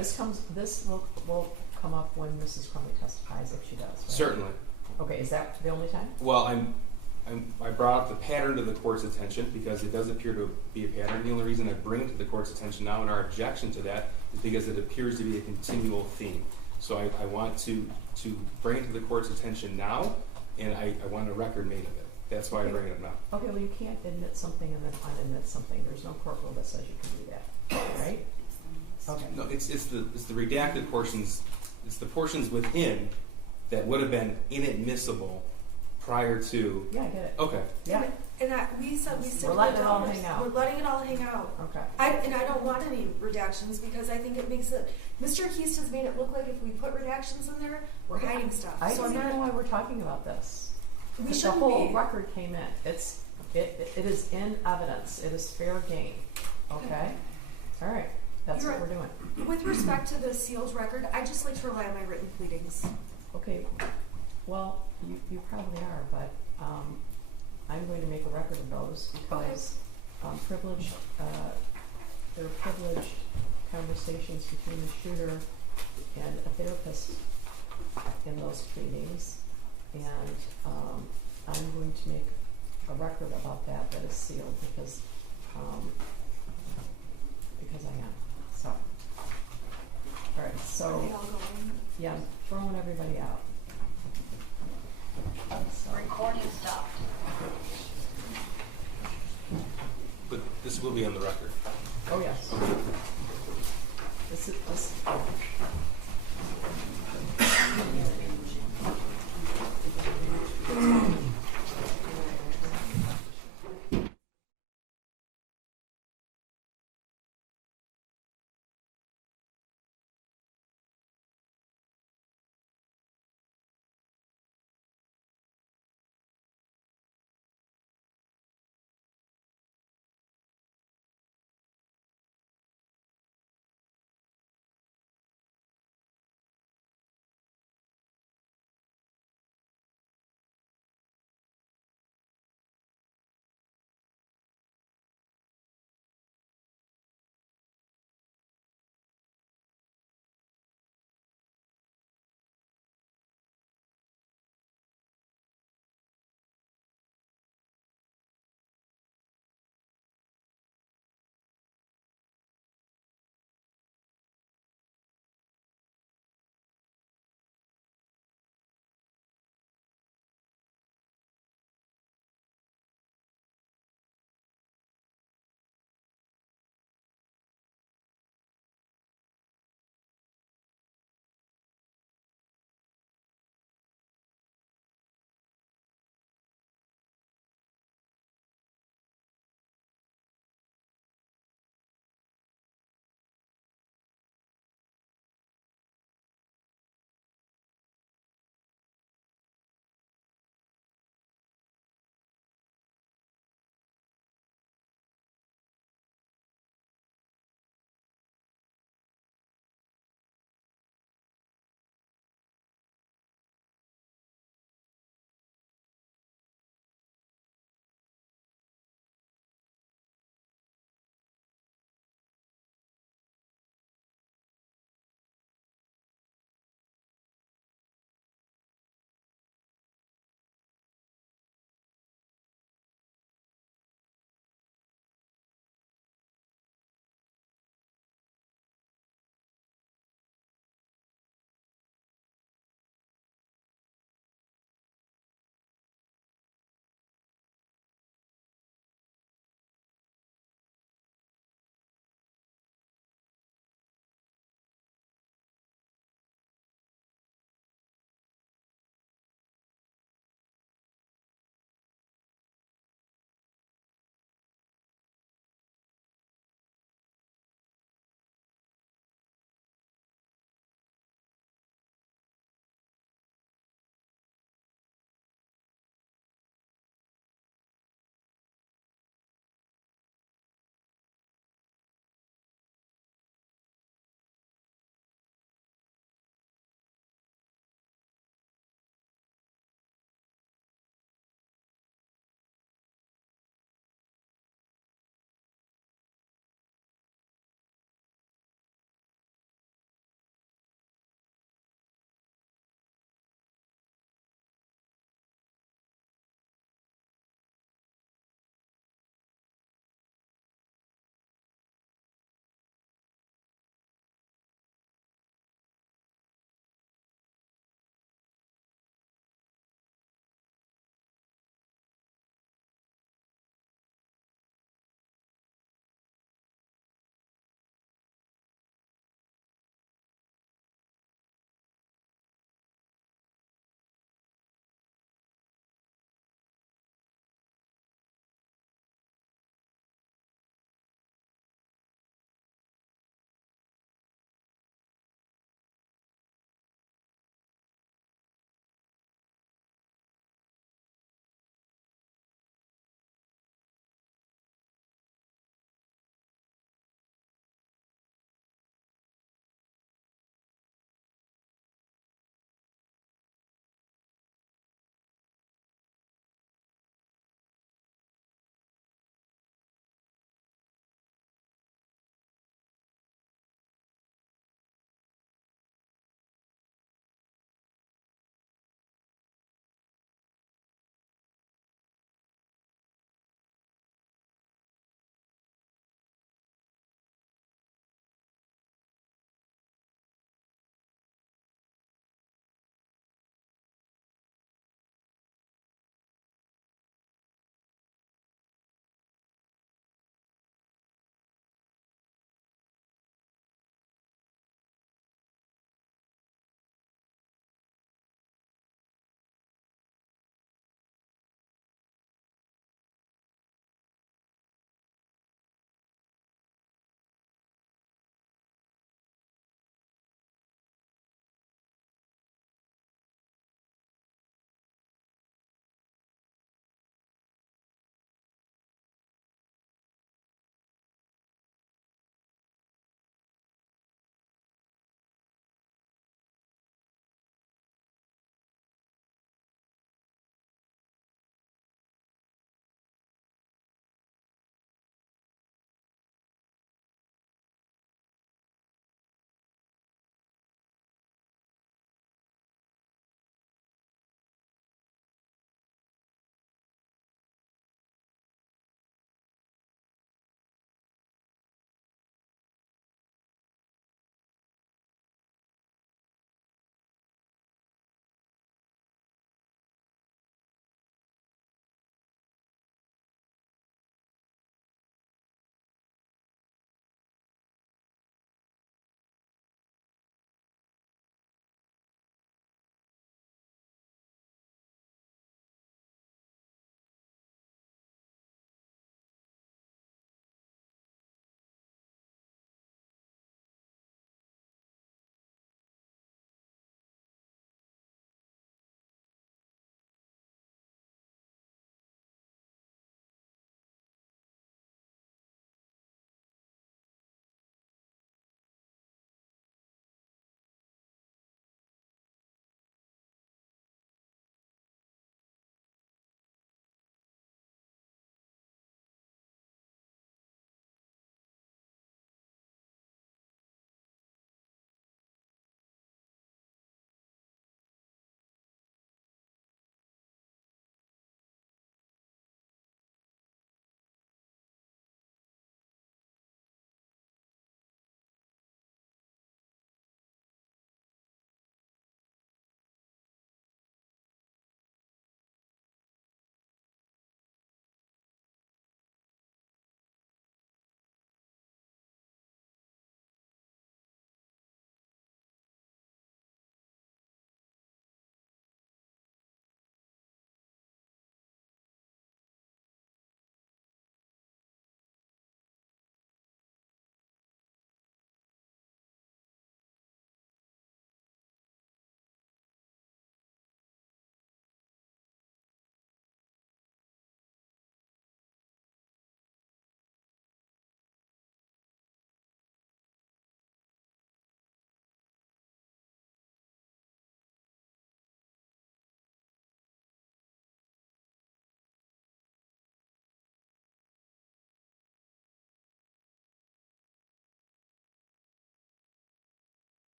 This will come up when Mrs. Crumbley testifies, if she does, right? Certainly. Okay, is that the only time? Well, I brought up the pattern to the court's attention because it does appear to be a pattern. The only reason I bring it to the court's attention now and our objection to that is because it appears to be a continual theme. So I want to bring it to the court's attention now, and I want a record made of it. That's why I bring it up now. Okay, well, you can't admit something and then unadmit something. There's no court rule that says you can do that, right? Okay. No, it's the redacted portions. It's the portions within that would have been inadmissible prior to. Yeah, I get it. Okay. Yeah. And we said We're letting it all hang out. We're letting it all hang out. Okay. I don't want any redactions because I think it makes it. Mr. Keast has made it look like if we put redactions in there, we're hiding stuff. I So don't I'm even not. know why we're talking about this. We The shouldn't whole be. record came in. It is in evidence. It is fair game. Okay? All right. That's You're what we're doing. With respect to the sealed record, I just like to rely on my written pleadings. Okay. Well, you probably are, but I'm going to make a record of those because privileged, there are privileged conversations between the shooter and a therapist in those pleadings, and I'm going to make a record about that is sealed because I am. So, all right. So, Are they all going? yeah, I'm throwing everybody out. So, Recording stopped. But this will be on the record. oh yes. This